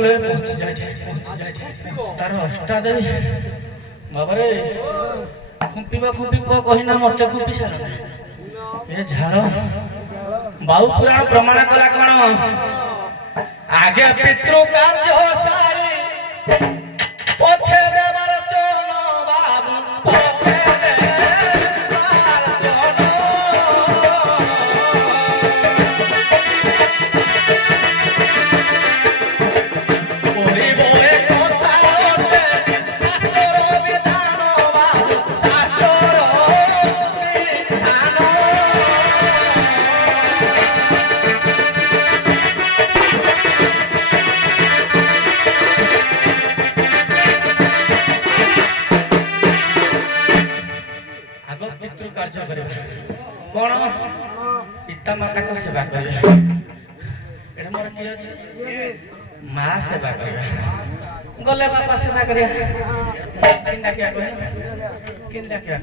कूले पहुंच जाए तार अष्टादेवी बाबा रे खुंपीबा कहिना मत खुंपी सार ए झाड़ बाहु पुराण प्रमाण कला कौन आगे पितृ कार्य सारी पछे देवार चरण बाबू पछे देवार चरण ओरिबो ए कथा ओटे शास्त्र विधान बाबू शास्त्र विधान कार्य करिबा कोन पिता माता को सेवा करिबा एटा मोर की अछि मां सेवा करिबा गले बापा सेवा करिया किंदा क्या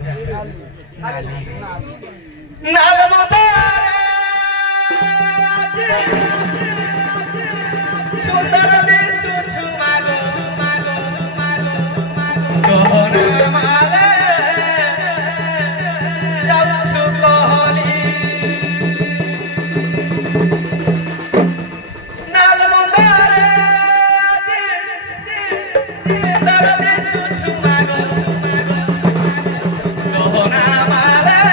नाली नाल मदारे सुंदर दिसु छुमागो गहना माले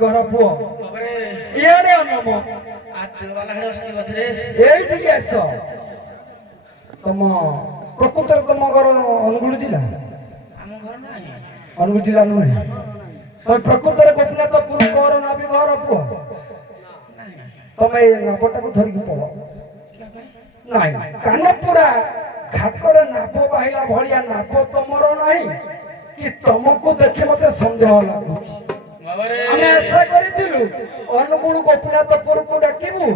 घर पुओ इयाडे अनम आतवाला हडे अस्ति बथरे एठी आस तम प्रकृतर तम घर अनुगुल जिला हम घर नाही अनुगुल जिला नुहे तम प्रकृतर गोपीनाथपुर कर नबी घर पुओ तमे नपटा को धरि पळो नाही कानपुरा घाटरे नाप बाहिला भलिया नाप तमरो नाही कि तुमको देखि मते संदेह लागुछि ବାବାରେ ଆମେ ଆଶା କରିଥିଲୁ ଅନୁଗୁଳ ଗୋପୀନାଥପୁରକୁ ଡାକିବୁ,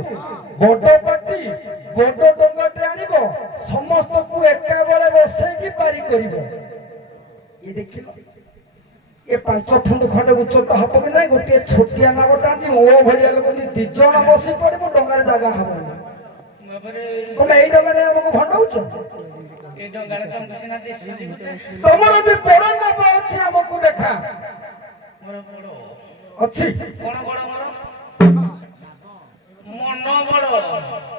ବଡ ପାର୍ଟି ବଡ ଡଙ୍ଗାଟେ ଆଣିବ, ସମସ୍ତଙ୍କୁ ଏକା ବେଳେ ବସେଇକି ପାରି କରିବ। ଇଏ ଦେଖିଲ ଏ 5 ଫୁଟ ଖଣ୍ଡେ ଉଚ୍ଚତା ହବ କି ନାଇଁ, ଗୋଟିଏ ଛୋଟିଆ ନାବଟା ଆଣି ଓ ଭଳିଆ ଲୋକ 2 ଜଣ ବସି ପଡିବ, ଡଙ୍ଗାରେ ଜାଗା ହବନି। ବାବାରେ ତମେ ଏଇ ଡଙ୍ଗାରେ ଆମକୁ ଭଣ୍ଡଉଛ? ଏ ଡଙ୍ଗାରେ ତମକୁ ସିନା ଦିଶୁଛି ମତେ। ତମର ବି ବଡ ନାବ ଅଛି, ଆମକୁ ଦେଖା। ମୋର ବଡ଼ ଅଛି କଣ ବଡ଼ ମୋର ମନ ବଡ଼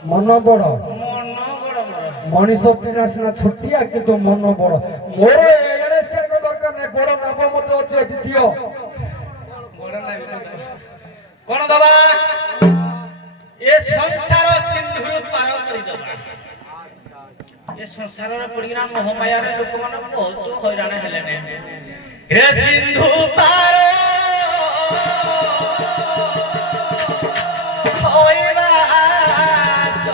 ମନ ବଡ। ମନ ବଡ଼ ମୋର। ମଣିଷ ପିଲା ସିନା ଛୋଟିଆ କିନ୍ତୁ ମନ ବଡ। ମୋର ଏଡେ ସେକ ଦରକାର ନାହିଁ, ବଡ ନାବ ମତେ ଅଛି, ଏଠି ଦିଅ। ବଡ଼ ନାହିଁ କଣ ଦବା? ଏ ସଂସାର ସିନ୍ଧୁରୁ ପାର କରିଦବା। ଏ ସଂସାରରେ ପଡ଼ିକିନା ମୋହମାୟାରେ ଲୋକମାନେ ବହୁତ ହଇରାଣ ହେଲେଣି। ହେ ସିନ୍ଧୁ ପାର ହଇବା ଆସ,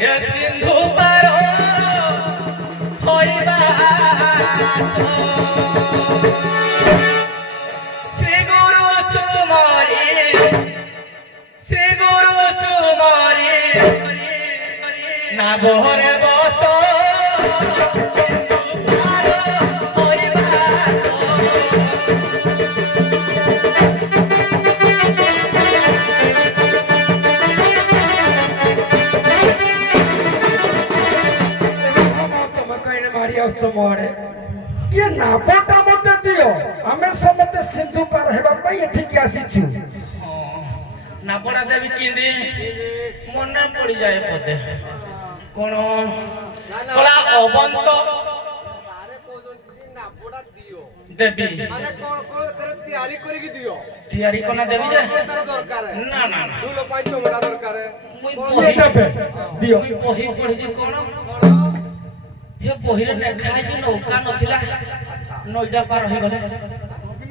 ହେ ସିନ୍ଧୁ ପାର ହଇବା ଆସ, ଶ୍ରୀ ଗୁରୁ ସୁମରି, ଶ୍ରୀ ଗୁରୁ ସୁମରି ନାଭରେ ବସ, ସିନ୍ଧୁ ପାର ହଇବା ଆସ। ତମେ କହିଲେ ମାରି ଆସୁଛ ମୋ ଆଡେ। ଇଏ ନାବଟା ମତେ ଦିଅ, ଆମେ ସମସ୍ତେ ସିନ୍ଧୁ ପାର ହେବା ପାଇଁ ଏଠିକି ଆସିଛୁ। ନାପଡ଼ା ଦେବି କିନ୍ତି ମନେ ପଡ଼ିଯାଏ ପଦେ କଣ କଲା ଅବନ୍ତ ଦେବି ତିଆରି କନା ଦେବି ଯେ ନା ନା ଦିଅ ବହି ପଢିଛି କଣ ଏ ବହିରେ ଲେଖା ହେଇଛି ନୌକା ନଥିଲା, ନଈଟା ପାର ହେଇଗଲେ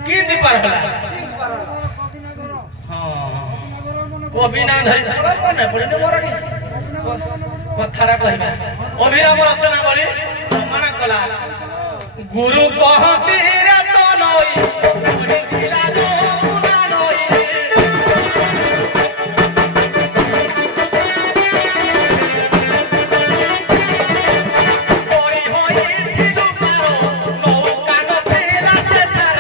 କିନ୍ତି ପାର ହେଲା? କବି ନା ଧରି ମନେ ପଡିନି ମୋର କଥାଟା କହିବା। ଅଭିରାମ ରଚନା ବଳି ପ୍ରମାଣ କଲା, ଗୁରୁ କହନ୍ତି ରାତ ନଈ ପଡ଼ିଥିଲା ଯମୁନା ନଈ, ପରି ହୋଇଥିଲୁ ପାର, ନୌକା ନଥିଲା ସେ ତାର।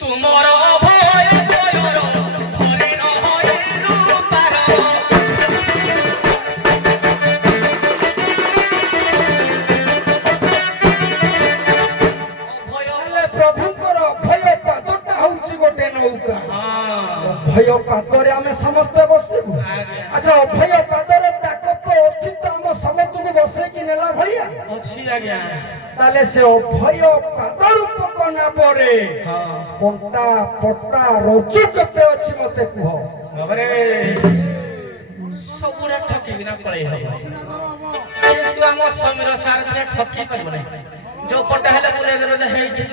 ତୁମର ଭୟ ଭୟର ହରିଣ ହୋଇଲୁ ପାର, ଭୟ ହେଲେ ପ୍ରଭୁଙ୍କର ଅଭୟ ପାଦଟା ହଉଛି ଗୋଟେ ନୌକା। ଅଭୟ ପାଦରେ ଆମେ ସମସ୍ତେ ବସିବୁ। ଆଚ୍ଛା, ଅଭୟ ପାଦରେ ତାକତ ଅଛି ତ ଆମ ସମସ୍ତଙ୍କୁ ବସେଇକି ନେଲା ଭଳିଆ? ଅଛି ଆଜ୍ଞା। ତାହେଲେ ସେ ଅଭୟ ପାଦ ରୂପକ ନାବରେ କଣ୍ଟା ପଟା ରଜୁ କେତେ ଅଛି ମତେ କୁହ। ବାବାରେ ସବୁରା ଠକିକିନା ପଳେଇ ହବ, କିନ୍ତୁ ଆମ ସମୀର ସାର ଥିଲେ ଠକି ପାରିବ ନାହିଁ। ଯୋଉ ପଟା ହେଲେ ବୁଲେଇ ଦେବେ ଯେ ହେଇଠି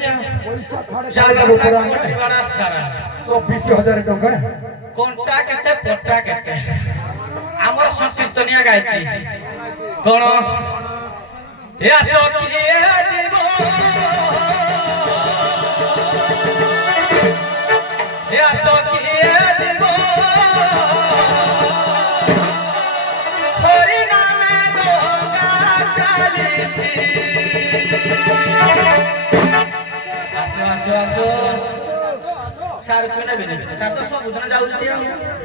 ପଇସା ଥରେ ଚାଲିବାड़ा ସାରା 24,000 ଟଙ୍କା। କଣ୍ଟା କେତେ ପଟା କେତେ ଆମର ସଂକୀର୍ତ୍ତନିଆ ଗାୟତ୍ରୀ କଣ ଏ ଆସ କିଏ ଯିବ, ଏ ଆସ କିଏ ଯିବ, ହରି ନାମେ ଡଙ୍ଗା ଚାଲିଛି। ଆସ ଆସ ଆସ ସାର କିଏ ନେବେନି, ସାର ତ ସବୁଦିନ ଯାଉଛି ଆଉ।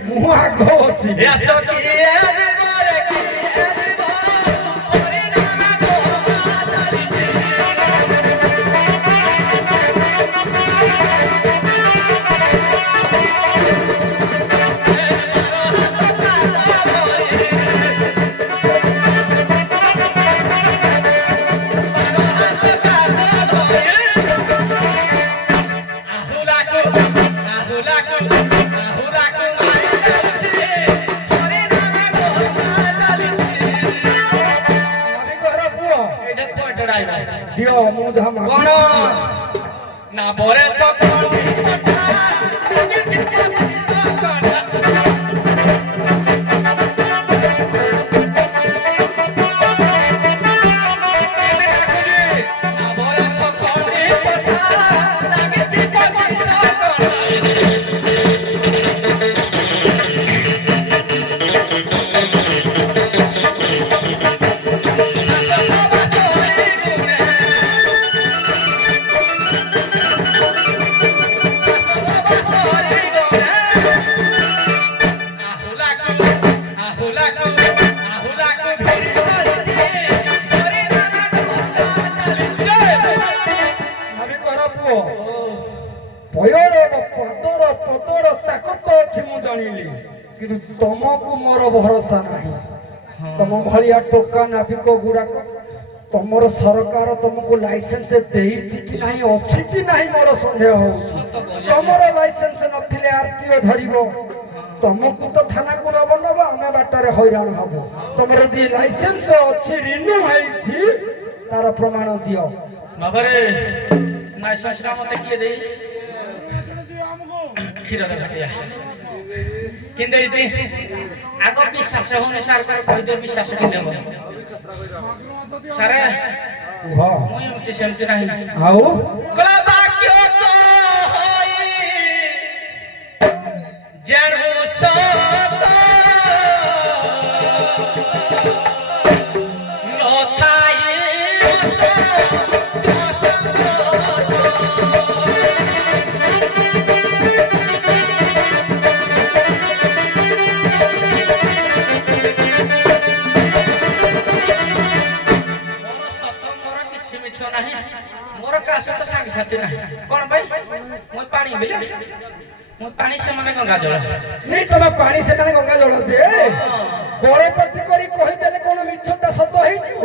ମୁଁ ଆଗ ବସି ଏ ଆସ କିଏ ଯିବ ରେ କିଏ ଯିବ, ହରି ନାମେ ଡଙ୍ଗା ଚାଲିଛି। ଦିଅ, ମୁଁ ଯାହା କଣ ମାଗୁଛି ନା ବରେ ଆହୁଲାକୁ ଆହୁଲାକୁ ଭିଡ଼ି ଧରିଛି ଧରି ନାନାକୁ ଚାଲିଛି। ନାଭି ଘର ପୁଅ ପୟର ପାଦର ପଦର ତାକତ ଅଛି ମୁଁ ଜାଣିଲି, କିନ୍ତୁ ତମକୁ ମୋର ଭରସା ନାହିଁ। ତମ ଭଳିଆ ଟୋକା ନାବିକ ଗୁଡାକ ତମର ସରକାର ତମକୁ ଲାଇସେନ୍ସ ଦେଇଛି କି ନାହିଁ ଅଛି କି ନାହିଁ ମୋର ସନ୍ଦେହ ହଉଛି। ତମର ଲାଇସେନ୍ସ ନଥିଲେ ଆରଟିଓ ଧରିବ, ତମକୁ ତ ଥାନାକୁ ନବ ଆମେ ବାଟରେ ହଇରାଣ ହବ। ତମର ଯଦି ଲାଇସେନ୍ସ ଅଛି ରିନ୍ୟୁ ହେଇଛି ତାର ପ୍ରମାଣ ଦିଅ। ବାବାରେ ଲାଇସେନ୍ସଟା ମତେ କିଏ ଦେଇ କ୍ଷୀର ଘାଟିଆ କିନ୍ତୁ ଏଇଠି ଆଗ ବିଶ୍ୱାସ ହଉନି ସାର୍ କହିଦିଅ ବିଶ୍ୱାସ କେମିତି ହବ ସାରେ କୁହ। ମୁଁ ଏମିତି ସେମିତି ନାହିଁ ଆଉ ଜାଣୁ ସତ ନଥାଇ ନାହିଁ ମୋର କାହା ସହିତ ସାଙ୍ଗସାଥି ନାହିଁ। କଣ ପାଇଁ ମୁଁ ପାଣି ବିଲେ ମୁଁ ପାଣି ସେମାନେ ଗଙ୍ଗା ଜଳ ନାଇଁ ତମେ ପାଣି ସେମାନେ ଗଙ୍ଗା ଜଳ ଯେ ବଳପତି କରି କହିଦେଲେ କଣ ମିଛଟା ସତ ହେଇଯିବ?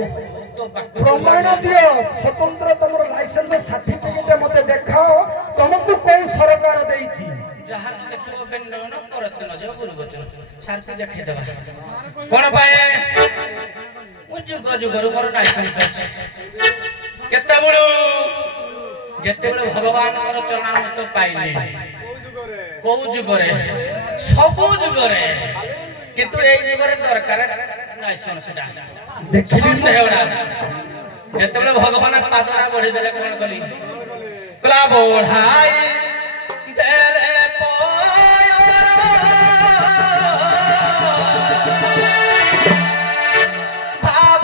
ପ୍ରମାଣ ଦିଅ ସ୍ୱତନ୍ତ୍ର ତମର ଲାଇସେନ୍ସ ସାର୍ଟିଫିକେଟ ମତେ ଦେଖାଅ। ତମକୁ କୋଉ ସରକାର ଦେଇଛି? ଯାହା ଦେଖିବ ବେନ ପରଦିନ ଯିବ ଗୁରୁବଚନ ସାର୍ଟି ଦେଖେଇଦେବା। କଣ ପାଇଁ ମୁଁ ଯୁଗ ଯୁଗରୁ ମୋର ଲାଇସେନ୍ସ ଅଛି। କେତେବେଳୁ ଯେତେବେଳେ ଭଗବାନଙ୍କର ଚରଣାମୃତ ପାଇଲି କୋଉ ଯୁଗରେ ସବୁ ଯୁଗରେ କିନ୍ତୁ ଏଇ ଯୁଗରେ ଦରକାର ଲାଇସେନ୍ସଟା ଦେଖିଲି। ଯେତେବେଳେ ଭଗବାନ ପାଦଟା ବଢିଦେଲେ କଣ କଲି କଲା ବଢାଇ ଦେଲେ ভাব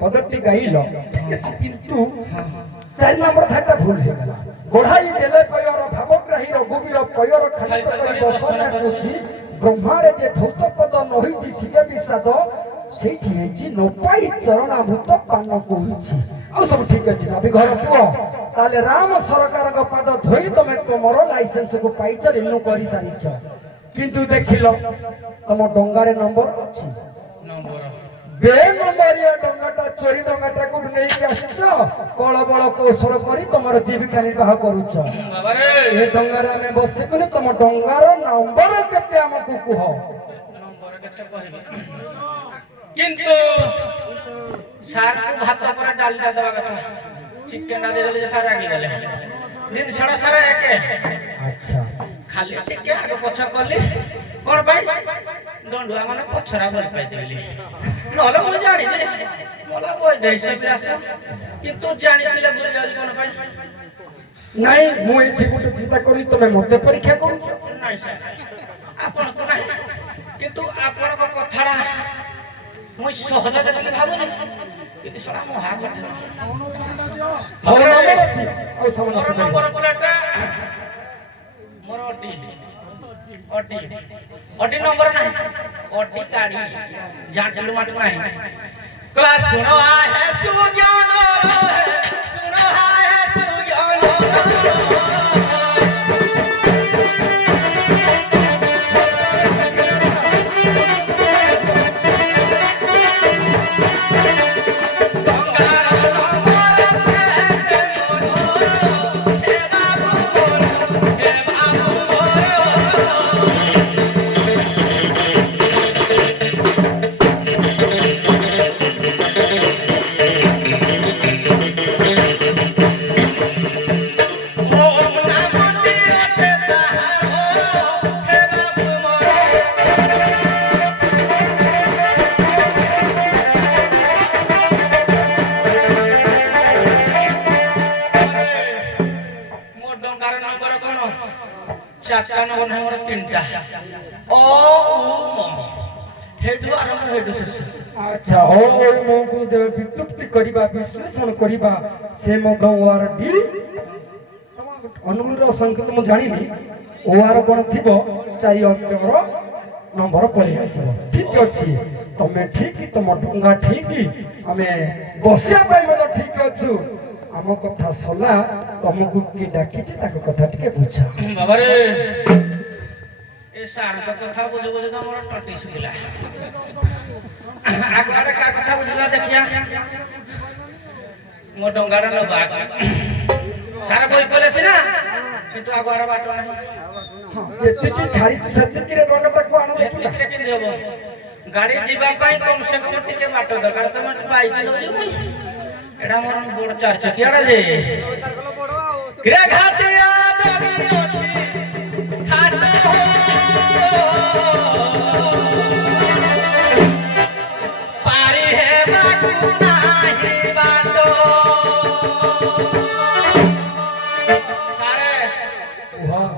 পদটি গাইল ঠিক আছে, কিন্তু 4 নম্বর ধারটা ভুল হয়ে গেল। বড়াই দেলে পয়র ভাবগ্রাহী রঘুবীর পয়র খালিত করি বসনা কুচি ব্রহ্মারে যে ধৌত পদ নহিছি শিবে বিষাদ সেইটি হয়েছি নপাই চরণামৃত পান কହୁଛି। ଆଉ ସବୁ ঠিক ଅଛି ନାଭି ଘର ପୁଅ। ତାହେଲେ ରାମ ସରକାରଙ୍କ ପାଦ ଧୋଇ ତମେ ତମର ଲାଇସେନ୍ସକୁ ପାଇଛ, ରିନ୍ୟୁ କରି ସାରିଛ। କିନ୍ତୁ ଦେଖିଲ ତମ ଡଙ୍ଗାରେ ନମ୍ବର ଅଛି। ବେ ନମ୍ବରିଆ ଡଙ୍ଗାଟା ଚୋରି ଡଙ୍ଗାଟାକୁ ନେଇକି ଆସିଛ, କଳବଳ କୌଶଳ କରି ତମର ଜୀବିକା ନିର୍ବାହ କରୁଛ। ଏ ଡଙ୍ଗାରେ ଆମେ ବସିବୁନି, ତମ ଡଙ୍ଗାର ନମ୍ବର କେତେ ଆମକୁ କୁହ। କିନ୍ତୁ ସାର୍କୁ ଭାତ ପରେ ଡାଲିଟା ଦେବା କଥା, ଚିକେନଟା ଦେଇଦେଲେ ଯେ ସାର୍ ରାଗିଗଲେ। ଜିନିଷଟା ସାରା ଏକେ ଆଚ୍ଛା ଖାଲି ଟିକେ ଆଗ ପଛ କଲି। କଣ ପାଇଁ ଦଣ୍ଡୁଆ ମାନେ ପଛରା ଭଲ ପାଇଦେଲି, ନହେଲେ ମୁଁ ଜାଣିଛି ମୋର ବୈଧ ହିସାବରେ ଆସ। କିନ୍ତୁ ଜାଣିଥିଲେ ଭୁଲି ଯାଉଛି କଣ ପାଇଁ ନାଇଁ ମୁଁ ଏଠି ଗୋଟେ ଚିନ୍ତା କରି ତମେ ମତେ ପରୀକ୍ଷା କରୁଛ। ନାଇଁ ସାର୍ ଆପଣଙ୍କୁ ନାହିଁ କିନ୍ତୁ ଆପଣଙ୍କ କଥାଟା ମୁଁ ସହଜ ଯେତିକି ଭାବୁନି କିନ୍ତୁ ସେଟା ମହା କଠିନ। ମୋର ନମ୍ବର ଦିଅ। ଆଉ ମୋର ସମସ୍ତେ ନମ୍ବର ପ୍ଲେଟ୍ ମୋର ଅଟି ନମ୍ବର ନାହିଁ ଅଟି ଗାଡ଼ି ଜାଣିଲୁ ମାଟୁ ନାହିଁ କ୍ଲାସ୍ ଶୁଣ ଆହେ ସୁଜ୍ଞାନ ରହେ ଶୁଣ ଆହେ ସୁଜ୍ଞାନ चारटा नंबर नहीं मोर तीनटा ओ उ म हेडु आरंभ हेडु शेष ଆଚ୍ଛା ହଉ ମୁଁ ବିତୁପ୍ତି କରିବା ବିଶ୍ଳେଷଣ କରିବା ସେ ମଧ୍ୟ ଓଆର ଡି ଅନୁଗୁଳର ସଂକେତ ମୁଁ ଜାଣିନି ଓଆର କ'ଣ ଥିବ 4 ଅଙ୍କର ନମ୍ବର ପଳେଇ ଆସିବ ଠିକ ଅଛି ତମେ ଠିକ ତମ ଡଙ୍ଗା ଠିକ ଆମେ ବସିବା ପାଇଁ ମଧ୍ୟ ଠିକ ଅଛୁ ଆମ କଥା ସଲା ତମକୁ କିଏ ଡାକିଛି ତାଙ୍କ କଥା ଟିକେ ବୁଝ बाबा रे ए सार का कथा बुझो बुझो तो मोर टटी सुगिला आगुआरे का कथा बुझिबा देखिया मो डंगारा लो बात सारा बोई पले सिना किंतु आगुआरे बाटो नाही ଯେତିକି ଛାଡ଼ି ସେତିକିରେ ଡଙ୍ଗାଟାକୁ ଆଣ ଦେଖିବା एतिकरे किंदे हबो गाड़ी जीवा पाई कम से कम टिके बाटो दरकार तमे बाइक लो जिबो एडा मोर बोड चार चकियाडा जे क्रिया घाटिया जगी अछि खाटो पारी हे बाकू नाही बाटो सारे वाह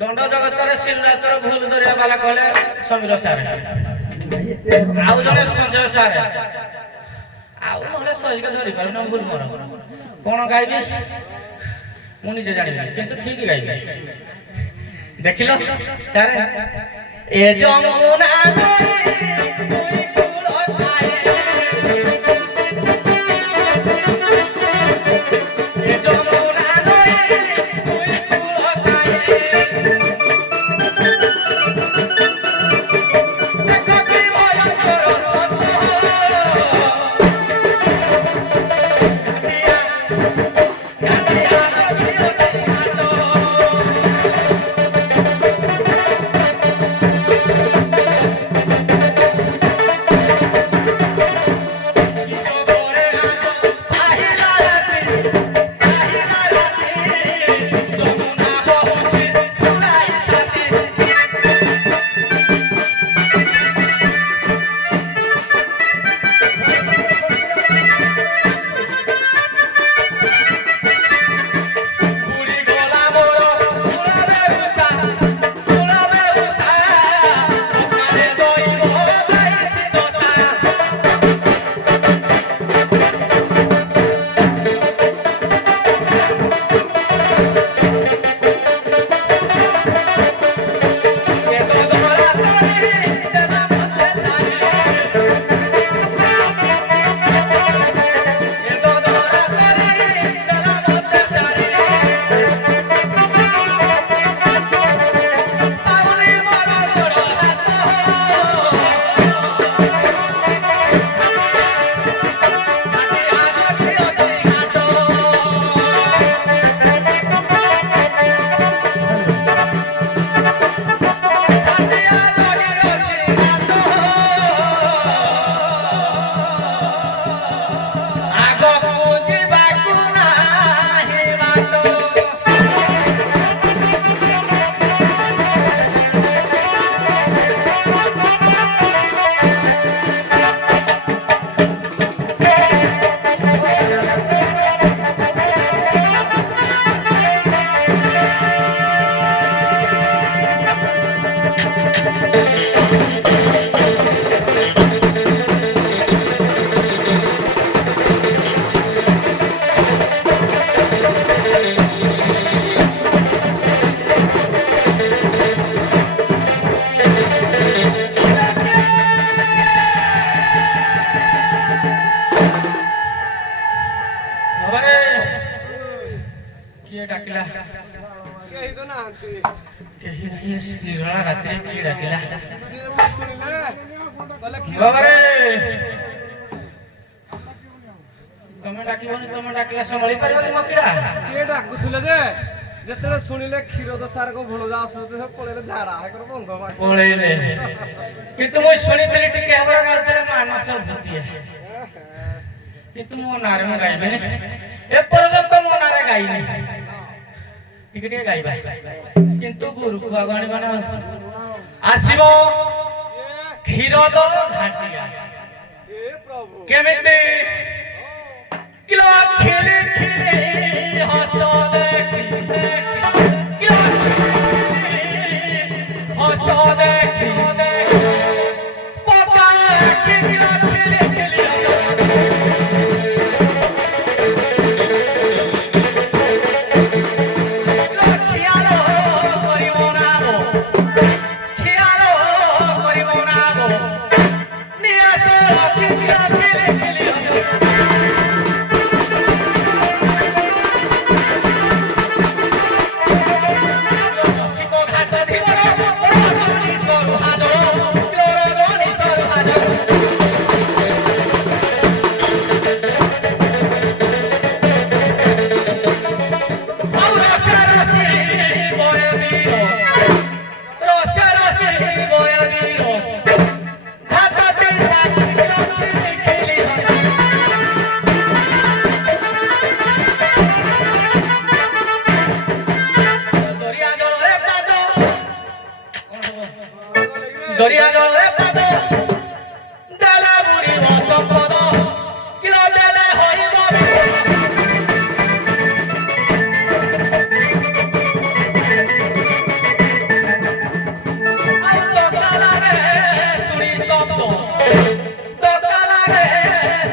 दंड जगतर सिलरातर भूल दरिया वाला कहले समीर सारे आउ जने संजय सारे आउ नहले सही के धरि पार न भूल मोर कोन गाइबी मु निजे जानिबी किंतु ठीक गाइबी देखिलो सारे ए जमुना नई तुई कुल खाए ए जमुना नई तुई कुल खाए देखो की भयंकर सत गाडिया गाडिया घाटो କେହି ତ ନାହାନ୍ତି କେହି ନାହିଁ ନିରଳା ରାତିରେ କିଏ ଡାକିଲା ସିଏ ମୁଁ ଶୁଣିଲେ କହିଲେ କ୍ଷୀର ବାବାରେ ତମେ ଡାକିବନି ତମେ ଡାକିଲା ସମ୍ଭାଳି ପାରିବନି ମକିଡ଼ା ସିଏ ଡାକୁଥିଲେ ଯେ ଯେତେବେଳେ ଶୁଣିଲେ କ୍ଷୀର ଦୋସାରକୁ ଭଣଜା ଆସୁଛନ୍ତି ସେ ପଳେଇଲେ ଝାଡା ଏକର ବନ୍ଧ ବାକି ପଳେଇଲେ କିନ୍ତୁ ମୁଁ ଶୁଣିଥିଲି ଟିକେ ଆମର ଗାଁରେ ମାନସ ଭୂତିଆ କିନ୍ତୁ ମୋ ନାଁରେ ମୁଁ ଗାଇବେନି ଏପର୍ଯ୍ୟନ୍ତ ମୋ ନାଁରେ ଗାଇନି ଟିକେ ଟିକେ ଗାଇବା କିନ୍ତୁ ଗୁରୁକୁ ଆଗ ଆଣିବା ନା ଆସିବ କ୍ଷୀରଦ ଘାଟିଆ ଏ ପ୍ରଭୁ କେମିତି କିଲୋ ଖିଲି ଖିଲି ହସ ଦେଖି କିଲୋ ହସ ଦେଖି ପକା କିଲୋ ଖିଲି ଖିଲି ଖିଆଲ କରିବ ନା ବୋ ଖିଆଲ କରିବ ନା ବୋ ନିଆସ କିଲୋ ଖିଲି ଖିଲି দরিয়া জলে পাদ ডালা বুড়িব সম্পদ কিলো দেলে হইব আর দোকালারে শুনি শব্দ দোকালারে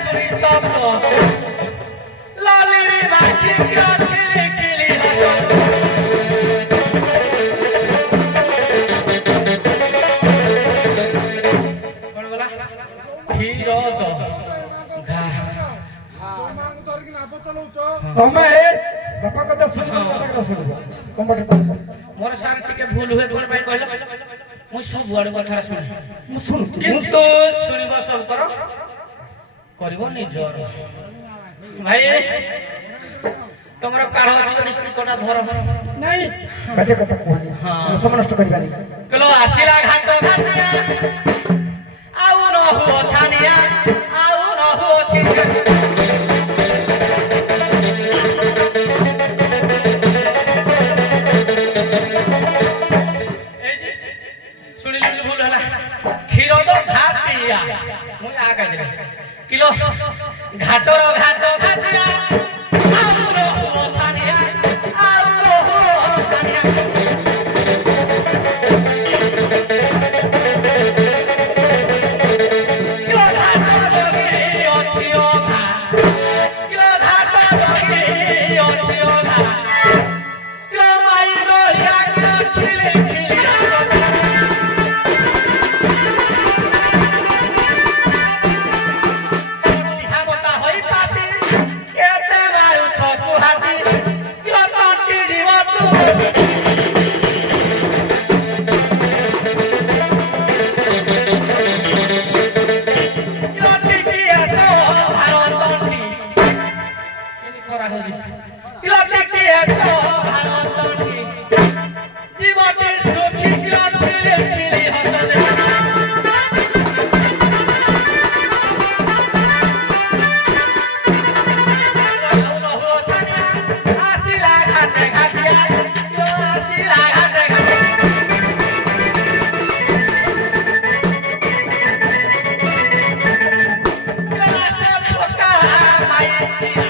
শুনি শব্দ লালিরি মাছি কিলো খিলি খিলি ତମେ ବାପା କଥା ଶୁଣିବ କଥା କଥା ଶୁଣିବ ତମ ପାଖେ ଚାଲ ମୋର ସାର୍ ଟିକେ ଭୁଲ ହୁଏ କଣ ପାଇଁ କହିଲ ମୁଁ ସବୁ ଆଡୁ କଥା ଶୁଣେ ମୁଁ ଶୁଣୁଛି କିନ୍ତୁ ଶୁଣିବ ସବୁ କର କରିବ ନିଜର ଭାଇ ତମର କାଢ ଅଛି ଯଦି ସ୍ପିକରଟା ଧର ନାଇଁ ବାଜେ କଥା କୁହନି ହଁ। ସମୟ ନଷ୍ଟ କରିବାନି କଲ ଆସିଲା ଘାଟ ଘାଟିଆ ଆଉ ନ ହୁଅ ଛାନିଆ ଆଉ ନ ହୁଅ ଛିନିଆ ଶୁଣିଲି ଭୁଲ ହେଲା କ୍ଷୀର ତ ଘାଟିଆ ମୁଁ ଆ କହିଦେବି କିଲୋ ଘାଟର ଘାଟ ଘାଟିଆ ଆଉ ନ ହୁଅ ଛାନିଆ ଆଉ ନ ହୁଅ ଛାନିଆ କିଲୋ ଘାଟ ଜଗି ଅଛି ଅଧା କିଲୋ ଘାଟ ଜଗି ଅଛି ଅଧା କିଲୋ ମାଇ ରହିଆ କିଲୋ ଖିଲି ଖିଲି ବିହାବତା ହୋଇ ପାତି କେତେ ମାରୁଛ କୁହାତି କିଲୋ ତଣ୍ଟି ଯିବ ତୁ କିଲୋ ଟିକି ଆସ ଭାରତଣ୍ଟି କେମିତି ଖରା ହଉଛି କିଲୋ ଟିକି ଆସ ଭାରତଣ୍ଟି জীবতে সুখী কিলো খিলি খিলি হসলে আসিলা ঘাটে ঘাটিয়া আসিলা ঘাটে ঘাটিয়া ছোটা মাইছিয়া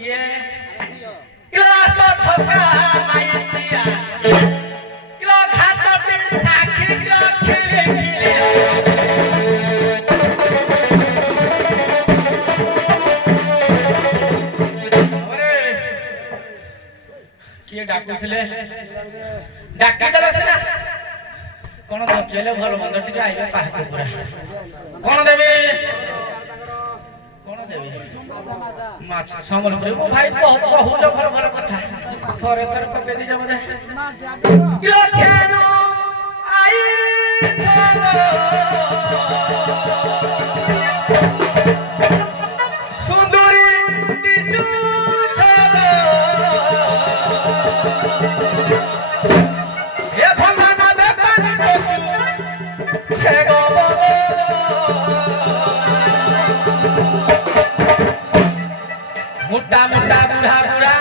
ইয়ে ক্লাস ছোটা মাইছিয়া কিলো ঘাটতে সাক্ষী কিলো খিলি খিলি କିଏ ଡାକୁଥିଲେ ଡାକି ଦେଲେ ସିନା କଣ ବଚେଇଲେ ଭଲ ମନ୍ଦ ଟିକେ ଆଇଲେ ପାହାଚ ପୁରା କଣ ଦେବି କଣ ଦେବି ମାଛ ସମ୍ବଲପୁରୀ ମୋ ଭାଇ କହୁଛ ଭଲ ଭଲ କଥା थोड़े थोड़े पके दी जाबो दे किलो केनो आई चलो सुंदरी दिसु चलो ए भंगाना बे पानी पसु छेगो बगो मोटा मोटा बूढ़ा बूढ़ा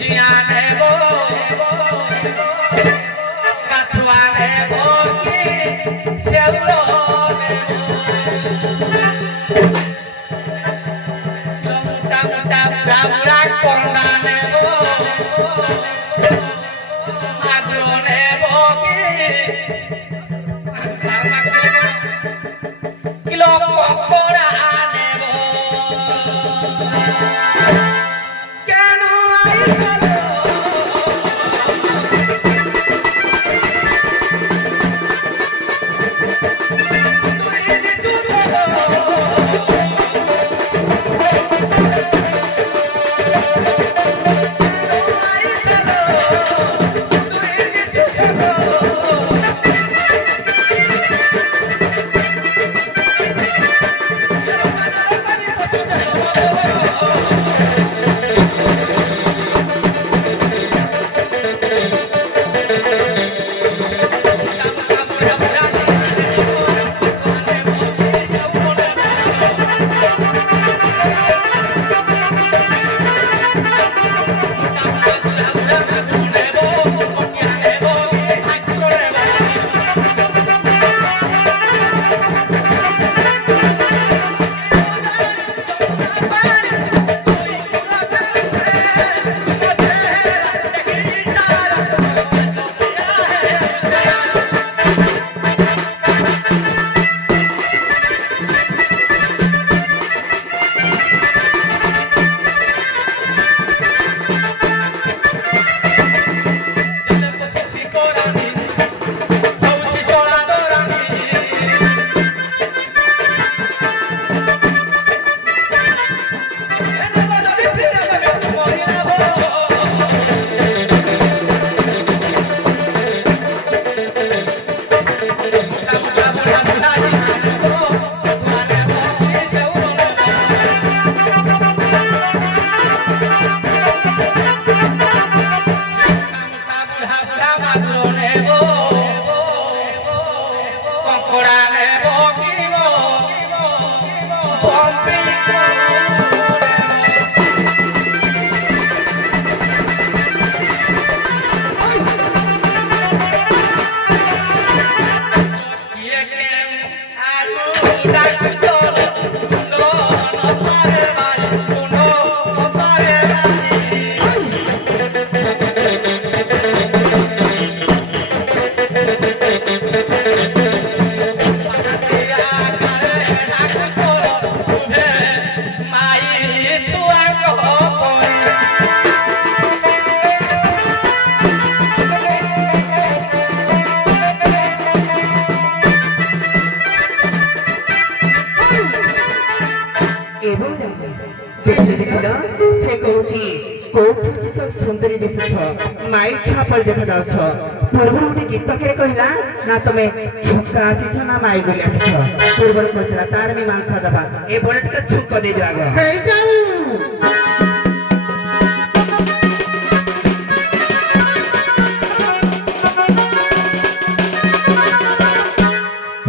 जियान है वो कथुआन है वो की सेवलो है वो मोटा मोटा बूढ़ा बूढ़ा कोंडान है वो मागरोन है वो की किलो कोकोड़ा आने वो केनो आई चलो सुंदरी दिसु चलो आई चलो सुंदरी दिसु चलो सुंदरी दिशुछ माइल छापल देखा जाउछ पूर्व गोटे गीत के कहला ना तमे छक्का आसीछ ना माइल बोली आसीछ पूर्व कहतला तार मीमांसा दबा ए बोलट के छुक दे दियो आगो हे जाऊ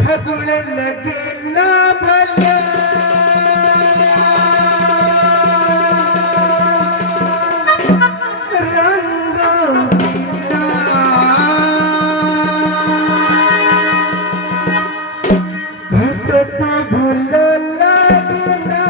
फगुन लगे ना भला भल लगना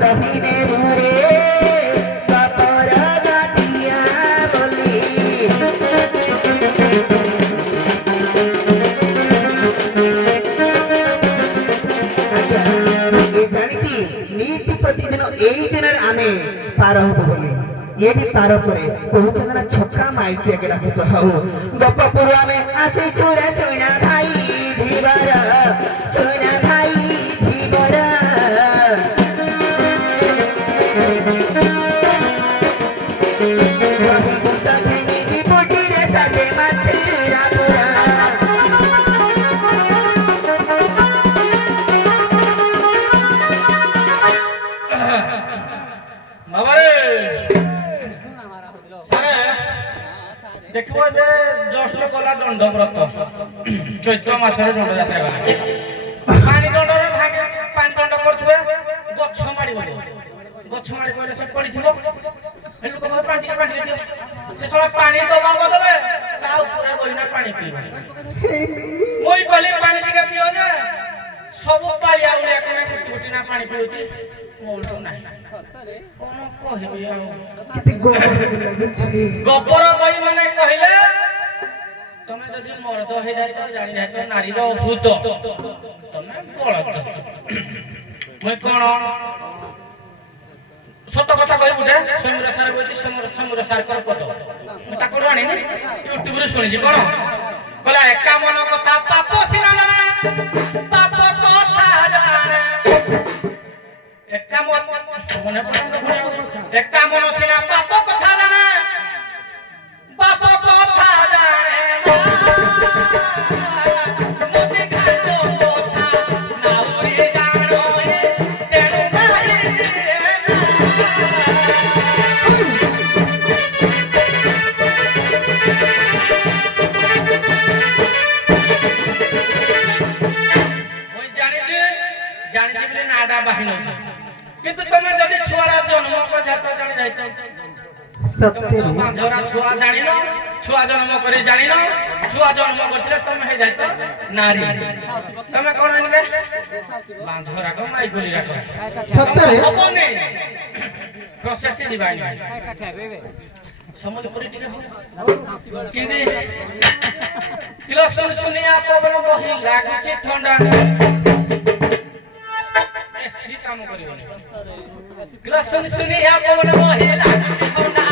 କହିନେ ରୁରେ ବାପର ଗାଟିଆ ବୋଲି ये जानिছি नीति प्रतिदिन एई दिनर आमे पार होबो बोली ये भी पार करे कहू ना छक्का माइचे के डाकुछ हौ गप्पपुर आमे आसे छोरा सोना भाई धीबर सोना भाई धीबर कभी गुप्ता खेनी की पोटी रे साथे माथेरा पुरा বাবারে সারে দেখব যে জ্যৈষ্ঠ কলা দণ্ডব্রত চৈত্র মাসের দণ্ডযাত্রা গলা পানি দণ্ডরে ভাঙে পানি দণ্ড করথিবে গছ মারি বলে গছ মারি বলে সে পড়িথিব এই লোক কহে পানি দিও যে সব পানি দবা বদলে তা উপরে বইনা পানি পিবে মই কলি পানি টিকে দিও যে সব পালিয়া উলিয়া কোনে গুটি গুটি না পানি পিউতি মোলটো নাই কোন কহিবি আও किती गोबर लाଗୁଛି গোবর কই মানে কহিলে তুমি যদি মর্দ হই যাইত জানি যাইত নারীর ভূত তুমি বলদ মই কোন সত্য কথা কই বুঝে সমুদ্র সার বইতি সমুদ্র সার কর কত মই তাকো জানি নি ইউটিউব রে শুনিছি কোন কলা একা মন কথা পাপ সিনা জানে পাপ কথা জানে একা মন মনে পড়ে একা মন সিনা পাপ কথা জানে পাপ কথা জানে নদী ঘাট কথা নাউরি জানো তেরো নাহি ওই জানিছি বলে নাডা বাহিন হচ্ছে কিন্তু তুমি যদি ছুয়ারা জন্ম করে যাত জানি যাইত सत्य বাঁধরা ছুয়া জানিন ছুয়া জন্ম করে জানিন ছুয়া জন্ম করছিলে তুমি হই যাইত নারী তুমি কোন নিকে বাঁধরা কো মাই গলি রাখো सत्य হবনি প্রসেস দিবাই সম্বলপুরি টিকে হো কিন্তু কিলো শুনিয়া পবন বহি লাগুছি ঠান্ডা এসি কাম করিবনি কিলো শুনিয়া পবন বহি লাগুছি ঠান্ডা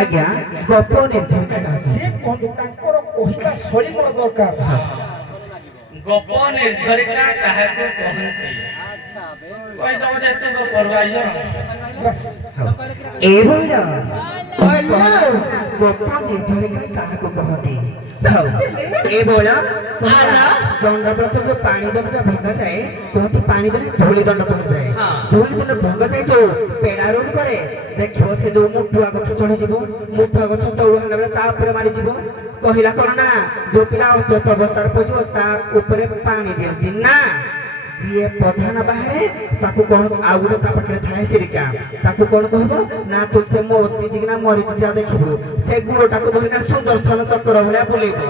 ଆଜ୍ଞା ଗପ ନିର୍ଝରିକା ସେ କୁହନ୍ତୁ ତାଙ୍କର କହିବା ଶୈଳୀ ମୋର ଦରକାର। ଗପ ନିର୍ଝରିକା କାହାକୁ କହନ୍ତି? କହିଦବ ଯେ ତୁ ଗପରୁ ଆଇଛ। ଏଇଭଳିଆ ଗପ ନିର୍ଝରିକା କାହାକୁ କହନ୍ତି? ଏଇଭଳିଆ ଦଣ୍ଡବ୍ରତ ଯୋଉ ପାଣି ଦଣ୍ଡଟା ଭଙ୍ଗାଯାଏ କୁହନ୍ତି ପାଣି ଦଣ୍ଡ ଧୂଳି ଦଣ୍ଡ କୁହାଯାଏ। ଧୂଳି ଦଣ୍ଡ ଭଙ୍ଗାଯାଏ ଯୋଉ ପେଡା ରୋଡ କରେ ଦେଖିବ ସେ ଯୋଉ ମୁଠୁଆ ଗଛ ଚଢିଯିବ, ମୁଠୁଆ ଗଛ ତଳୁ ହେଲା ବେଳେ ତା ଉପରେ ମାଡ଼ିଯିବ। କହିଲା କଣ ନା ଯୋଉ ପିଲା ଅଚେତ ଅବସ୍ଥାରେ ପଡିଯିବ ତା ଉପରେ ପାଣି ଦିଅନ୍ତି ନା। ଯିଏ ପ୍ରଧାନ ବାହାରେ ତାକୁ କଣ ଆଉ ଗୋଟେ ତା ପାଖରେ ଥାଏ ସିରିକା ତାକୁ କଣ କହିବ ନା ତୁ ସେ ମରିଛି କି ନା ମରିଛି ଯା ଦେଖିବୁ ସେ ଗୁଡ଼ଟାକୁ ଧରିନା ସୁଦର୍ଶନ ଚକ୍ର ଭଳିଆ ବୁଲେଇବ।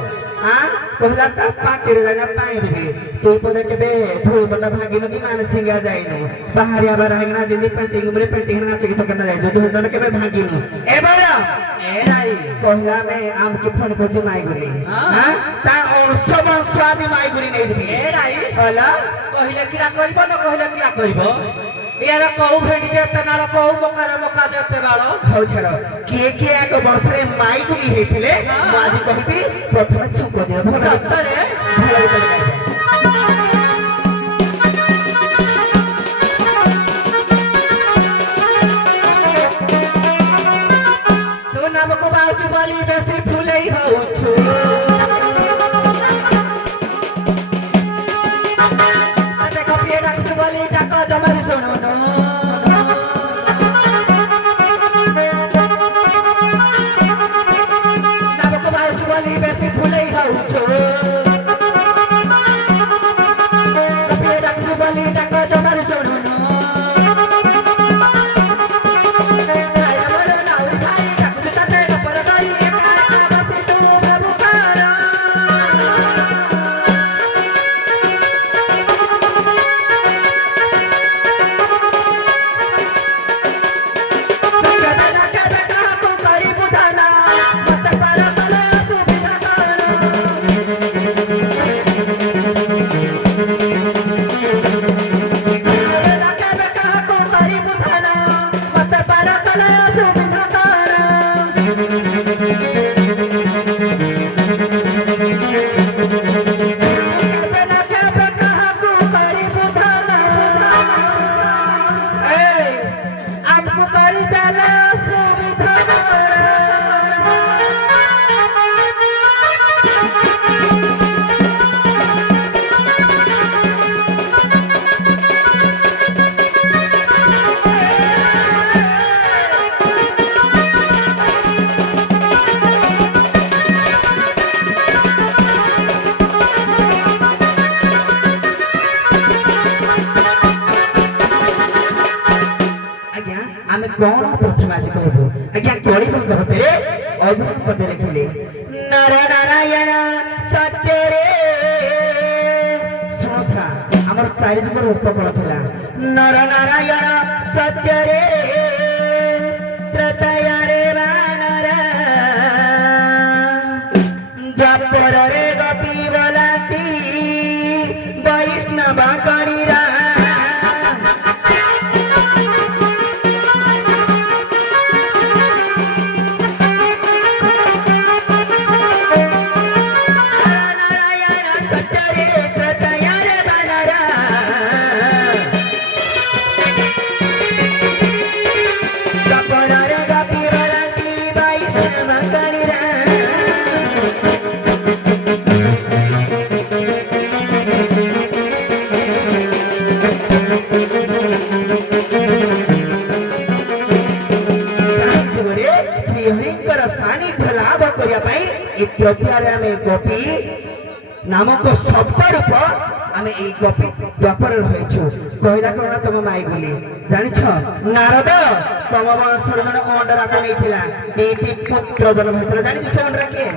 କହିଲା ତା ପାଟିରେ ଯାଇନା ପାଣି ଦେବି ତୁ ପଦେ କେବେ ଧୂଳି ଦଣ୍ଡା ଭାଙ୍ଗିନୁ କି ମାନସିଙ୍ଗା ଯାଇନୁ ବାହାରିଆ ବାର ହେଇକିନା ଯେମିତି ପେଣ୍ଟିଂ ଉପରେ ପେଣ୍ଟିଂ ନାଚ ଗୀତ କେନା ଯାଇଛୁ ଧୂଳି ଦଣ୍ଡା କେବେ ଭାଙ୍ଗିନୁ। ଏବାର କହିଲା ଆମେ ଆମକୁ ଫୋନ କରୁଛି ମାଇଗୁରି ତା ଅଂଶ ବଂଶ ଆଜି ମାଇଗୁରି ନେଇଯିବି କହିଲେ କିରା କହିବ ନ କହିଲେ କିରା କହିବ ইয়ার কৌ ভেটি যেতে নাଳ কৌ মকারে মকা যেতে বাଳ ହଉ ଛାଡ କିଏ କିଏ ଏକ ବର୍ଷରେ ମାଇଗୁରି ହେଇଥିଲେ ମୁଁ ଆଜି କହିବି ପ୍ରଥମେ ଛୁଙ୍କ ଦିଅ ଭଲ ସତରେ ଭଲ ଗୀତ ଗାଇବ। ତୁ ନାମକୁ ବାଉଛୁ ବୋଲି ବେଶୀ ফুলেই হউଛୁ দেখো পিয়ে ডাকুଛୁ ବୋଲି ডাক জমারি শুনুনু নামକୁ বাউଛୁ ବୋଲି বেশী ফুলেই হউଛୁ পিয়ে ডাকুଛୁ ବୋଲି ডাক জমারি শুনুনু ଆମେ କଣ ପ୍ରଥମେ ଆଜି କହିବୁ ଆଜ୍ଞା କଳିଭଙ୍ଗ ଭିତରେ ଅଭିନୟ ପଦେ ଲେଖିଲେ ନର ନାରାୟଣ ସତ୍ୟରେ ଶୁଣୁଥା ଆମର ଚାରି ଯୁଗର ଉପକଳ ଥିଲା ନର ନାରାୟଣ ସତ୍ୟରେ ତ୍ରେତୟାରେ ବାନର ଦ୍ୱାପରରେ ଗୋପୀ ବଲାତି ବୈଷ୍ଣବ କଣିରା गोपी नामक शब्द रूप आम गोपी द्वापर रहीछु कहला कौन तुम माई बोली जानिछ नारद तुम वंशर जन अंडरा को नहीं पुत्र जन्म होता जानी से अंडरा किए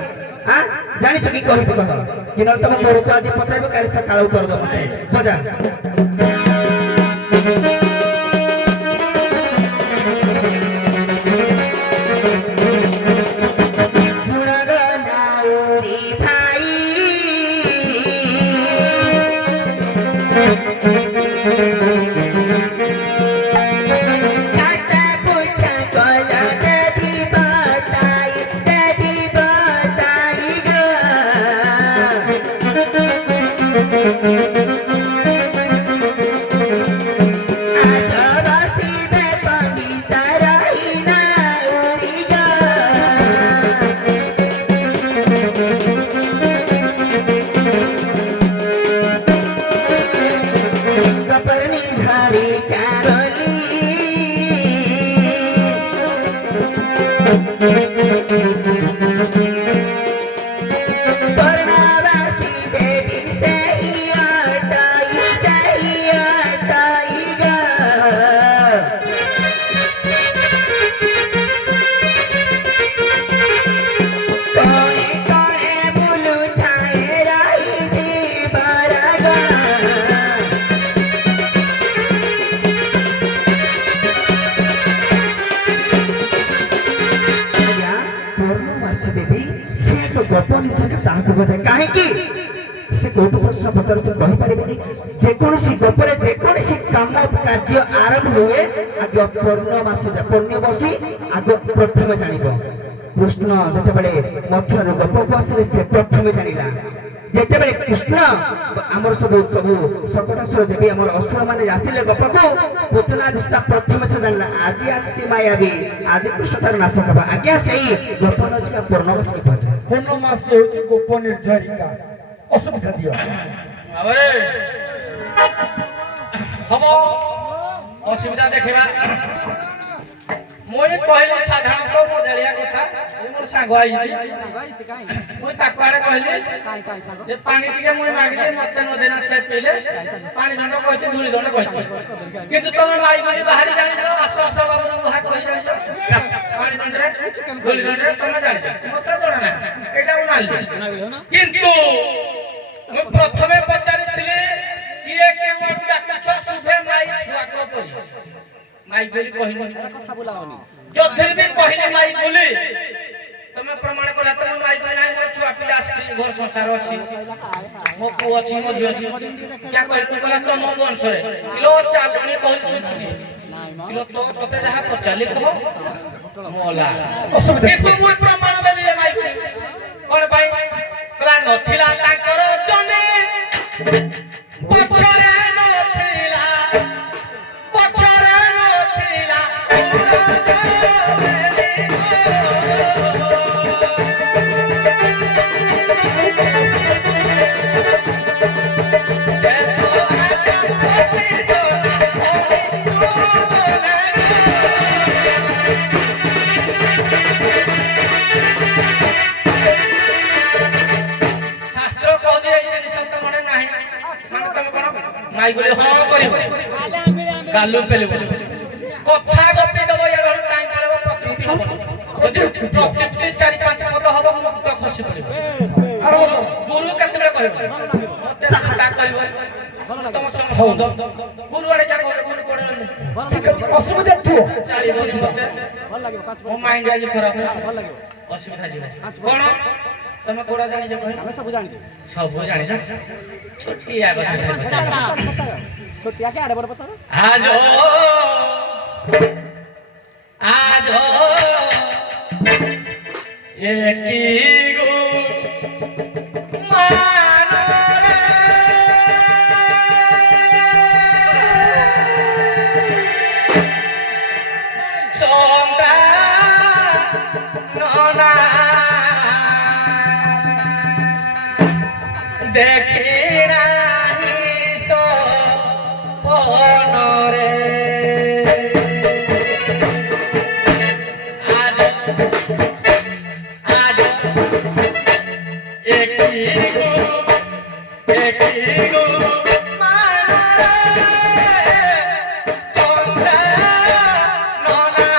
हां जानिछ कि कहि कह कि न तम मोर को आज पचाइबो काल सकाळ उतर दो मते बजा प्रश्न पचार तुम कही पारे जेकोसी गपरे जेकोसी काम कार्य आरंभ हुए आगे पूर्णमासी पूर्णमासी आग प्रथम जानिब कृष्ण जेतेबेले मथुरा गप को आसिले से प्रथम जानिला जेतेबेले कृष्ण हमर सब सब सकटासुर जेबी हमर असुर माने आसिले गप को पुतना दिस्ता प्रथम से जानला आज आसी मायावी आज कृष्ण तार नाश करबा आज्ञा सेही गपन का पूर्णमासी के पास पूर्णमासी होची गोप निर्धारिका असुविधा दियो अबे हम असुविधा देखा मुझे कहले साधारणतः मो जलिया कथा मोर सांग आई मुझे ताकवारे कहले जे पानी टिके मुझे मागिले मते न देना से पीले पानी दंड कहते धूली दंड कहते किंतु तुम माई बोली बाहर जानि जो आस आस बाबू बुहा कहि जानि पानी दंड रे धूली दंड रे तुम जानि मते जणा ना एटा मु मानली किंतु मु प्रथमे पचारिथिले किए के वाडू डाकुछ सुभे माई छुआ को परी माई बोली कहिनी कथा बोलावनी जोधर भी कहले माई बोली तमे प्रमाण करा त माई बोली नाही मोर छुआ पिला आसी घर संसार अछि मो पु अछि मो झियो अछि क्या कहि तू बोला तो मो वंश रे किलो चाचणी कहल छुछि किलो तो तते जहा पचाली कहो मोला कि तू मोर प्रमाण देबी माई बोली कोन भाई कला नथिला ताकर जने पछरे नथिला पछरे नथिला माई बोले हां करिबो गालु पेले कथा गपी दबो या घर टाइम पळबो प्रतिति हो जदि प्रतिति 4-5 पद हबो मुक्त खसी पड़िबो आरो गुरु केतबे कहबो मते चिंता करिबो तम संबंध गुरु आडे जा कहबो गुरु कोडे ठीक अछि असुविधा थियो चालिबो मते भल लागिबो 5 ओ माइंड आज खराब भल लागिबो असुविधा जीव कोन तमे कोडा जानि जे कहि हमें सब जानि सब जानि जा छोटिया बता छोटिया के आड़े बड़ बच्चा आजो आजो एकी गो मानो रे चंदा नोना देखी नाही सो पनरे आज आज एकी गो मानरे चंद्र नोना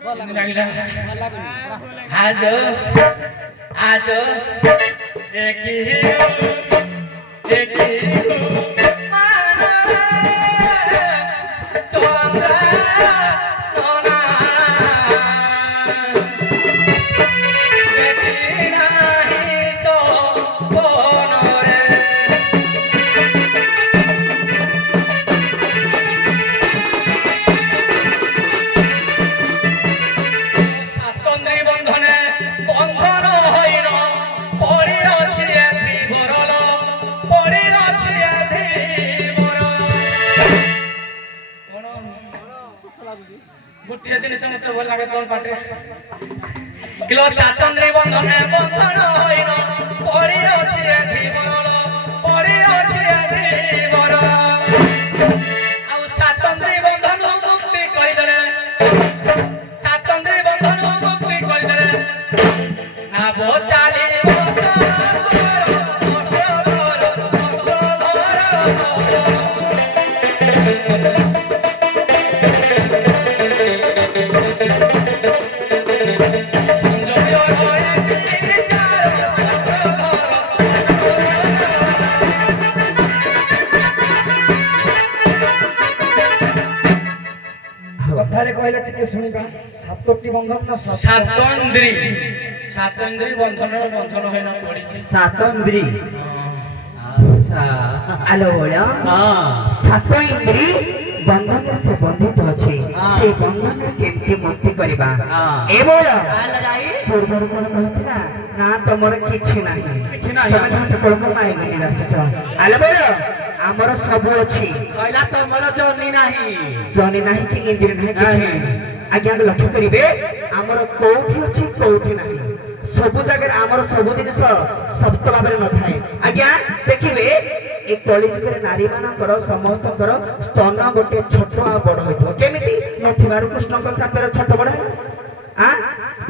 ଲାଗିଲା ଆଜ ଆଜ ଏକି ଚନ୍ଦ୍ରା ନନା ବେଟି ନାହିଁ ସପନରେ ସାତନ୍ଦ୍ରୀ ବନ୍ଧନେ ବନ୍ଧନ ହୋଇନ ପଡ଼ି ଅଛି ଏଥି ବରଲ ପଡ଼ି ଅଛି ଏଥି ବରଲ କଣ ଗୋଟିଏ ଜିନିଷ ମତେ ଭଲ ଲାଗେ ତୋ ପାଟିରେ କିଲୋ ସାତନ୍ଦ୍ରୀ ବନ୍ଧନେ ବନ୍ଧନ ହୋଇନ ପଡ଼ି ଅଛି ଏଥି ବରଲ ପଡ଼ି ଅଛି ଏଥି ବରଲ ଆଉ ସାତନ୍ଦ୍ରୀ ବନ୍ଧନୁ ମୁକ୍ତି କରିଦେଲେ ସାତନ୍ଦ୍ରୀ ବନ୍ଧନୁ ମୁକ୍ତି କରିଦେଲେ ନାବ ଚାଲିବ କଥାରେ କହିଲେ ଟିକେ ଶୁଣିବା ସାତଟି ବନ୍ଧନ ନା ସାତନ୍ଦ୍ରୀ ସାତନ୍ଦ୍ରୀ ବନ୍ଧନର ବନ୍ଧନ ହୋଇନ ପଡ଼ିଛି ସାତନ୍ଦ୍ରୀ ଆଚ୍ଛା ଆଲୋ ବୋଳ ସାତ ଇନ୍ଦ୍ରୀ ବନ୍ଧନରେ ସେ ବନ୍ଧିତ ଅଛି ସେ ବନ୍ଧନରୁ କେମିତି ମୁକ୍ତି କରିବା ଏ ବୋଳ ପୂର୍ବରୁ କଣ କହିଥିଲା ନା ତମର କିଛି ନାହିଁ ତମେ ଘାଟ କଳକୁ ମାଇ ଗଣି ଆସିଛ ଆଲୋ ବୋଳ ଆମର ସବୁ ଅଛି କହିଲା ତମର ଜନି ନାହିଁ ଜନି ନାହିଁ କି ଇନ୍ଦ୍ରୀ ନାହିଁ କିଛି ନାହିଁ ଆଜ୍ଞା ଲକ୍ଷ୍ୟ କରିବେ ଆମର କୋଉଠି ଅଛି କୋଉଠି ନାହିଁ ସବୁ ଜାଗାରେ ଆମର ସବୁ ଜିନିଷ ସପ୍ତ ଭାବରେ ନଥାଏ ଆଜ୍ଞା ଦେଖିବେ ଏ କଳିଯୁଗରେ ନାରୀ ମାନଙ୍କର ସମସ୍ତଙ୍କର ସ୍ତନ ଗୋଟେ ଛୋଟ ଆଉ ବଡ ହୋଇଥିବ କେମିତି ନଥିବାରୁ କୃଷ୍ଣଙ୍କ ସାପେର ଛୋଟ ବଡ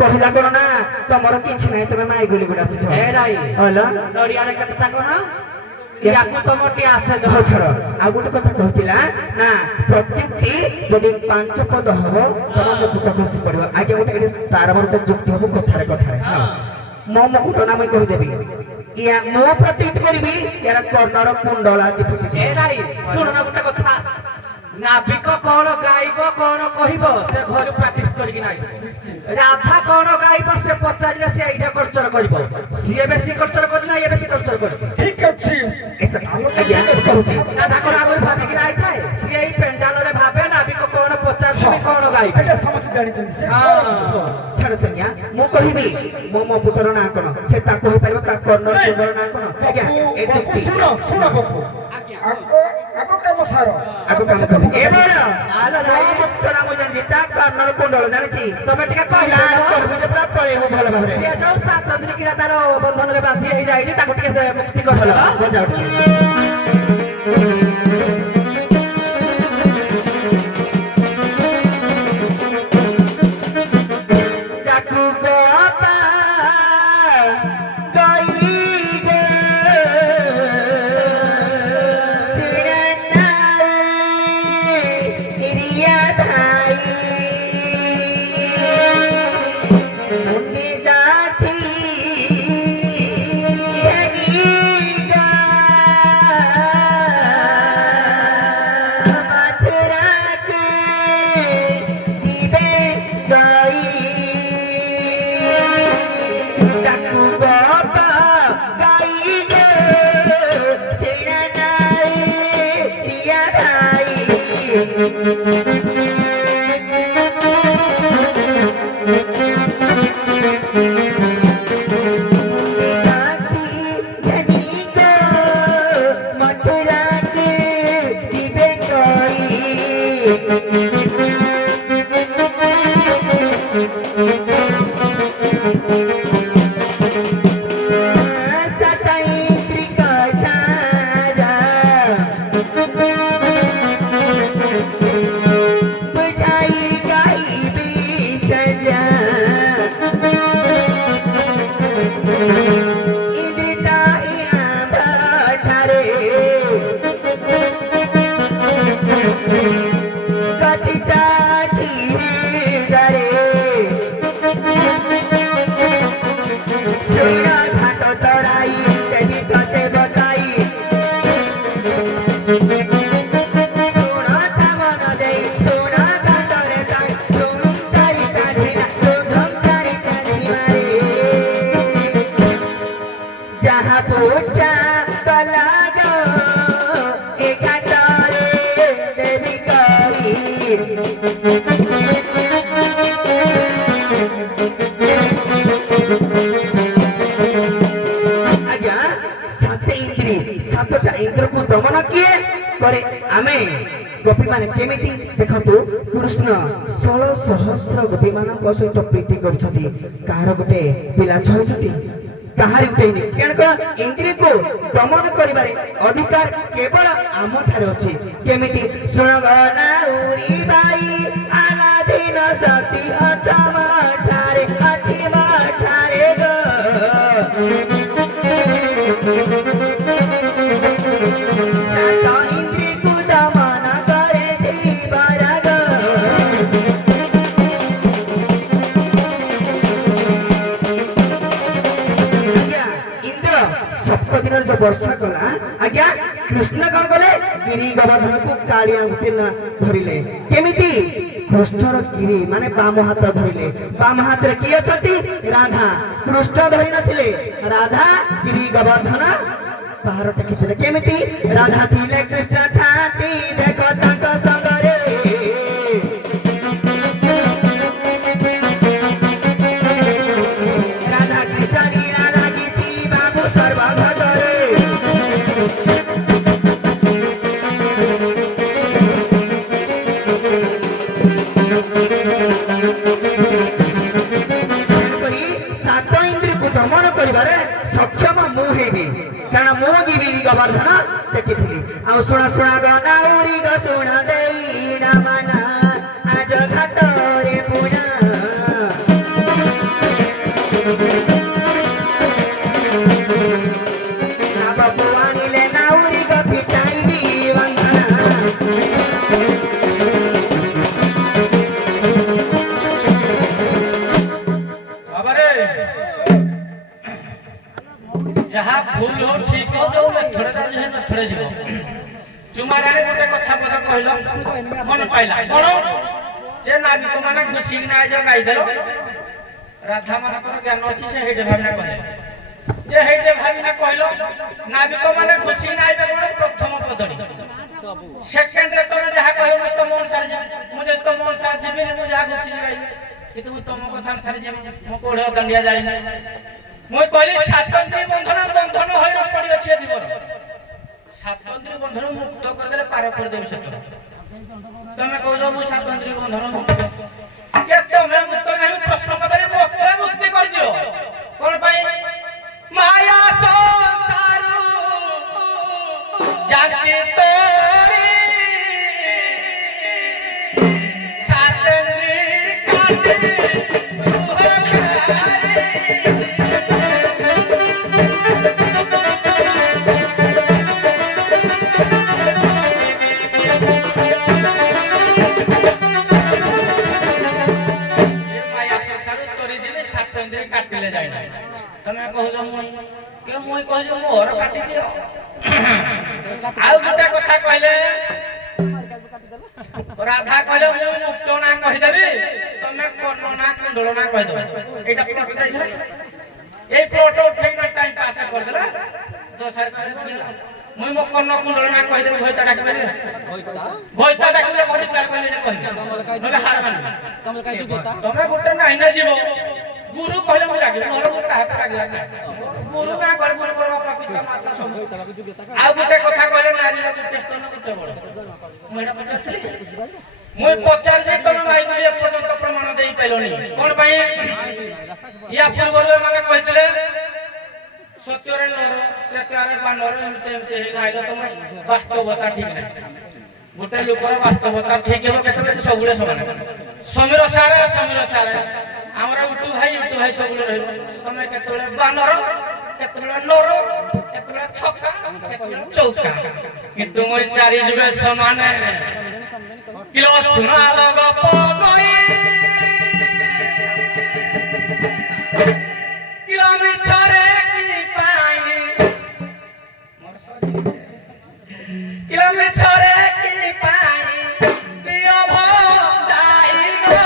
କହିଲା କଣ ନା ତମର କିଛି ନାହିଁ ତମେ ମାଇ ଗୁଲି ଗୁଡା ଆସିଛ ନଡିଆରେ କେତେଟା କଣ ୟାକୁ ତମଟି ଆସେ ଛାଡ ଆଉ ଗୋଟେ କଥା କହିଥିଲା ନା ପ୍ରତ୍ୟୁକ୍ତି ଯଦି 5 ପଦ ହବ ତମ ମୁକୁଟ ଖସି ପଡିବ ଆଜ୍ଞା ଗୋଟେ ଏଠି ତାର ଗୋଟେ ଯୁକ୍ତି ହବ କଥାରେ କଥାରେ ମୋ ମୁକୁଟ ନା ମୁଁ କହିଦେବି ମୁଁ ପ୍ରତ୍ୟୁକ୍ତି କରିବି ୟାର କର୍ଣ୍ଣର କୁଣ୍ଡଳ ଆଜି ଫୁଟିଛି ଶୁଣ ନା ଗୋଟେ କଥା ନାବିକ କଣ ଗାଇବ କଣ କହିବ ସେ ଘରୁ ପ୍ରାକ୍ଟିସ କରିକି ନାହିଁ ରାଧା କଣ ଗାଇବ ସେ ପଚାରିଲେ ସେ ଏଇଟା କଲଚର କରିବ ସିଏ ବେଶୀ କଲଚର କରୁଛି ନା ଇଏ ବେଶୀ କଲଚର କରୁଛି ଠିକ ଅଛି ରାଧା କଣ ଆଗରୁ ଭାବିକି ନାଇଥାଏ ସିଏ ଏଇ ପେଣ୍ଡାଲରେ ଭାବେ ନାବିକ କଣ ପଚାରୁଛି କଣ ଗାଇବ ଏଟା ସମସ୍ତେ ଜାଣିଛନ୍ତି ଛାଡ ଆଜ୍ଞା ମୁଁ କହିବି ମୋ ପୁତର ନାଁ କଣ ସେ ତାକୁ କହିପାରିବ ତା କର୍ଣ୍ଣର କୁଣ୍ଡଳ ନାଁ କଣ ଆଜ୍ଞା ଶୁଣ ଶୁଣ ବାପୁ ଆଗ କାମ ସାର ଆଗ କାମ ଏ ବଡ ମୁକ୍ତ ନାମ ଜାଣିଛି ତା କର୍ଣ୍ଣର କୁଣ୍ଡଳ ଜାଣିଛି ତମେ ଟିକେ କହିଲା ପୁରା ପଳେଇବ ଭଲ ଭାବରେ ସିଏ ଯୋଉ ସାତନ୍ଦ୍ରୀ କିରା ତାର ବନ୍ଧନରେ ବାନ୍ଧି ହେଇଯାଇଛି ତାକୁ ଟିକେ ସେ ମୁକ୍ତି କରିଦେଲ ବଜାଅ ଟିକେ ଆଜ୍ଞା ସାତେ ଇନ୍ଦ୍ରୀ ସାତଟା ଇନ୍ଦ୍ରକୁ ଦମନ କିଏ କରେ ଆମେ ଗୋପୀମାନେ କେମିତି ଦେଖନ୍ତୁ କୃଷ୍ଣ 16,000 ଗୋପୀମାନଙ୍କ ସହିତ ପ୍ରୀତି କରୁଛନ୍ତି କାହାର ଗୋଟେ ପିଲା ଛାଉଛନ୍ତି କାହାରି ଗୋଟେ ତେଣୁ କଣ ଇନ୍ଦ୍ରୀକୁ ଦମନ କରିବାରେ ଅଧିକାର କେବଳ ଆମଠାରେ ଅଛି କେମିତି ଶୁଣଗନା ଉରି ବାଇ ଆଲାଦିନ ସତୀ ଅଛ ମାଠାରେ ଅଛି ମାଠାରେ ଗో ସାତ ଇନ୍ଦ୍ରୀକୁ ଦମନ କରେ ଦିବାର ଗో ଆଜ୍ଞା ଇନ୍ଦ୍ର ସପ୍ତ ଦିନରେ ଯୋଉ ବର୍ଷା କଲା ଆଜ୍ଞା କୃଷ୍ଣ କଣ କଲେ ଗିରି ଗୋବର୍ଦ୍ଧନକୁ କାଳିଆ ଗୋଟେ ଧରିଲେ କେମିତି କୃଷ୍ଣର ଗିରି ମାନେ ବାମ ହାତ ଧରିଲେ ବାମ ହାତରେ କିଏ ଅଛନ୍ତି ରାଧା କୃଷ୍ଣ ଧରି ନଥିଲେ ରାଧା ଗିରି ଗୋବର୍ଦ୍ଧନ ପାହାଡ଼ ଟେକିଥିଲେ କେମିତି ରାଧା ଥିଲେ କୃଷ୍ଣ ଥାନ୍ତି ଦେଖ ତାଙ୍କ ସଙ୍ଗରେ ରାଧା କୃଷ୍ଣ ଲୀଳା ଲାଗିଛି ବାବୁ ସର୍ବଘଟରେ ତେଣୁକରି ସାତ ଇନ୍ଦ୍ରିୟକୁ ଦମନ କରିବାରେ ସକ୍ଷମ ମୁଁ ହେବି କାରଣ ମୁଁ ଗିରି ଗୋବର୍ଦ୍ଧନ ଦେଖିଥିଲି ଆଉ ଶୁଣ ଗନାଉରି ଗ ଶୁଣ ଦେଇ ମାନା ଆଜ ଘାଟରେ ପୁଣା ବାବୁ ଆଣିଲେ ନାଉରି ଗ ଫିଟାଇବି ବନ୍ଧନା ବାବାରେ ଯାହା ଭୁଲ ହଉ ଠିକ ହଉ ଯୋଉ ମେଥଡେ ଯାଉଛି ସେ ମେଥଡେ ଯିବ ଚୁମାରାଣୀ ଗୋଟେ କଥା ପଦ କହିଲ ମନ ପାଇଲା କଣ ଯେ ନାବିକ ମାନେ ଘୁଷିକି ନା ଯୋଉ ଗାଇଦେଲ ରାଧା ମାନଙ୍କର ଜ୍ଞାନ ଅଛି ସେ ହେଇଟେ ଭାବିନା କହିଲେ ଯେ ହେଇଟେ ଭାବିନା କହିଲ ନାବିକ ମାନେ ଘୁଷିକି ନା ଆଇବେ କଣ ପ୍ରଥମ ପଦଟି ସେକେଣ୍ଡରେ ତମେ ଯାହା କହିବ ମୁଁ ତମ ଅନୁସାରେ ଯିବି ମୁଁ ଯଦି ତମ ଅନୁସାରେ ଯିବିନି ମୁଁ ଯାହା ଘୁଷିକି ଗାଇବି କିନ୍ତୁ ମୁଁ ତମ କଥା ଅନୁସାରେ ଯିବି ମୋ କୋଢ଼େ ଦଣ୍ଡିଆ ଯାଇନି ମୁଁ କହିଲି ସାତନ୍ଦ୍ରୀ ବନ୍ଧନ ବନ୍ଧନ ହୋଇ ନ ପଡ଼ିଅଛି ଏ ଜୀବନ ସାତନ୍ଦ୍ରୀ ବନ୍ଧନ ମୁକ୍ତ କରିଦେଲେ ପାର କରିଦେବି ସେଥର ତମେ କହୁଛ ମୁଁ ସାତନ୍ଦ୍ରୀ ବନ୍ଧନ ମୁକ୍ତ କେ ତମେ ମୁକ୍ତ ନାହିଁ ପ୍ରଶ୍ନ ପଚାରି ମୋତେ ମୁକ୍ତି କରିଦିଅ କଣ ପାଇଁ ମାୟା ସଂସାରୁ ଜାତି ତୋରି ସାତନ୍ଦ୍ରୀ କାଟି କାଟିଲେ ଯାଇନା ତମେ କହୁଛ ମୁଇଁ କହୁଛ ମୋର କାଟି ଦିଅ ଆଉ ଗୋଟେ କଥା କହିଲେ ରାଧା କହିଲେ ମୁଁ ମୁକ୍ତ ନା କହିଦେବି ତମେ କର୍ଣ୍ଣ ନା କୁଣ୍ଡଳ ନା କହିଦେବ ଏଇଟା ପ୍ଲଟ ଯାଇଥିଲା ଏଇ ପ୍ଲଟ ଉଠେଇ ଟାଇମ ପାସ କରିଦେଲା ଦଶରେ ମୁଇଁ ମୋ କର୍ଣ୍ଣ କୁଣ୍ଡଳ ନା କହିଦେବି ଭଇତା ଡାକିପାରିବେ ଭଇତା ଡାକିଲେ ଘଟି ଚାଲ କହିଲେ ଏଇଟା କହିବେ ତମେ ହାର ମାନିବ ତମେ ଗୋଟେ ନାହିଁ ନା ଯିବ गुरु कहले मु लागे मोर मु काहे लागे गुरु ना कर बोल मोर बापा पिता माता सब आ गुटे कथा कहले नारी ला गुटे स्तन गुटे बड़ मुइडा पचारथली मुई पचार जे तमे माई बोली पर्यंत प्रमाण देई पाइलोनी कोन भाई या पूर्वरे माने कहितले सत्यरे नर त्रेतारे बानर एमते एमते हे नाइलो तमर वास्तवता ठीक नै गुटे लोकर वास्तवता ठीक हो केतले सबुले समान समीर सारे हमरा उटू भाई सबुले रहब तमे केतले बानर केतले नर केतले छक्का केतले चौका किंतु मोय चारि जुगे समान किलो सुना लग पगई किलो मिछरे की पाई किलो मिछरे की पाई दियो भंडाई गो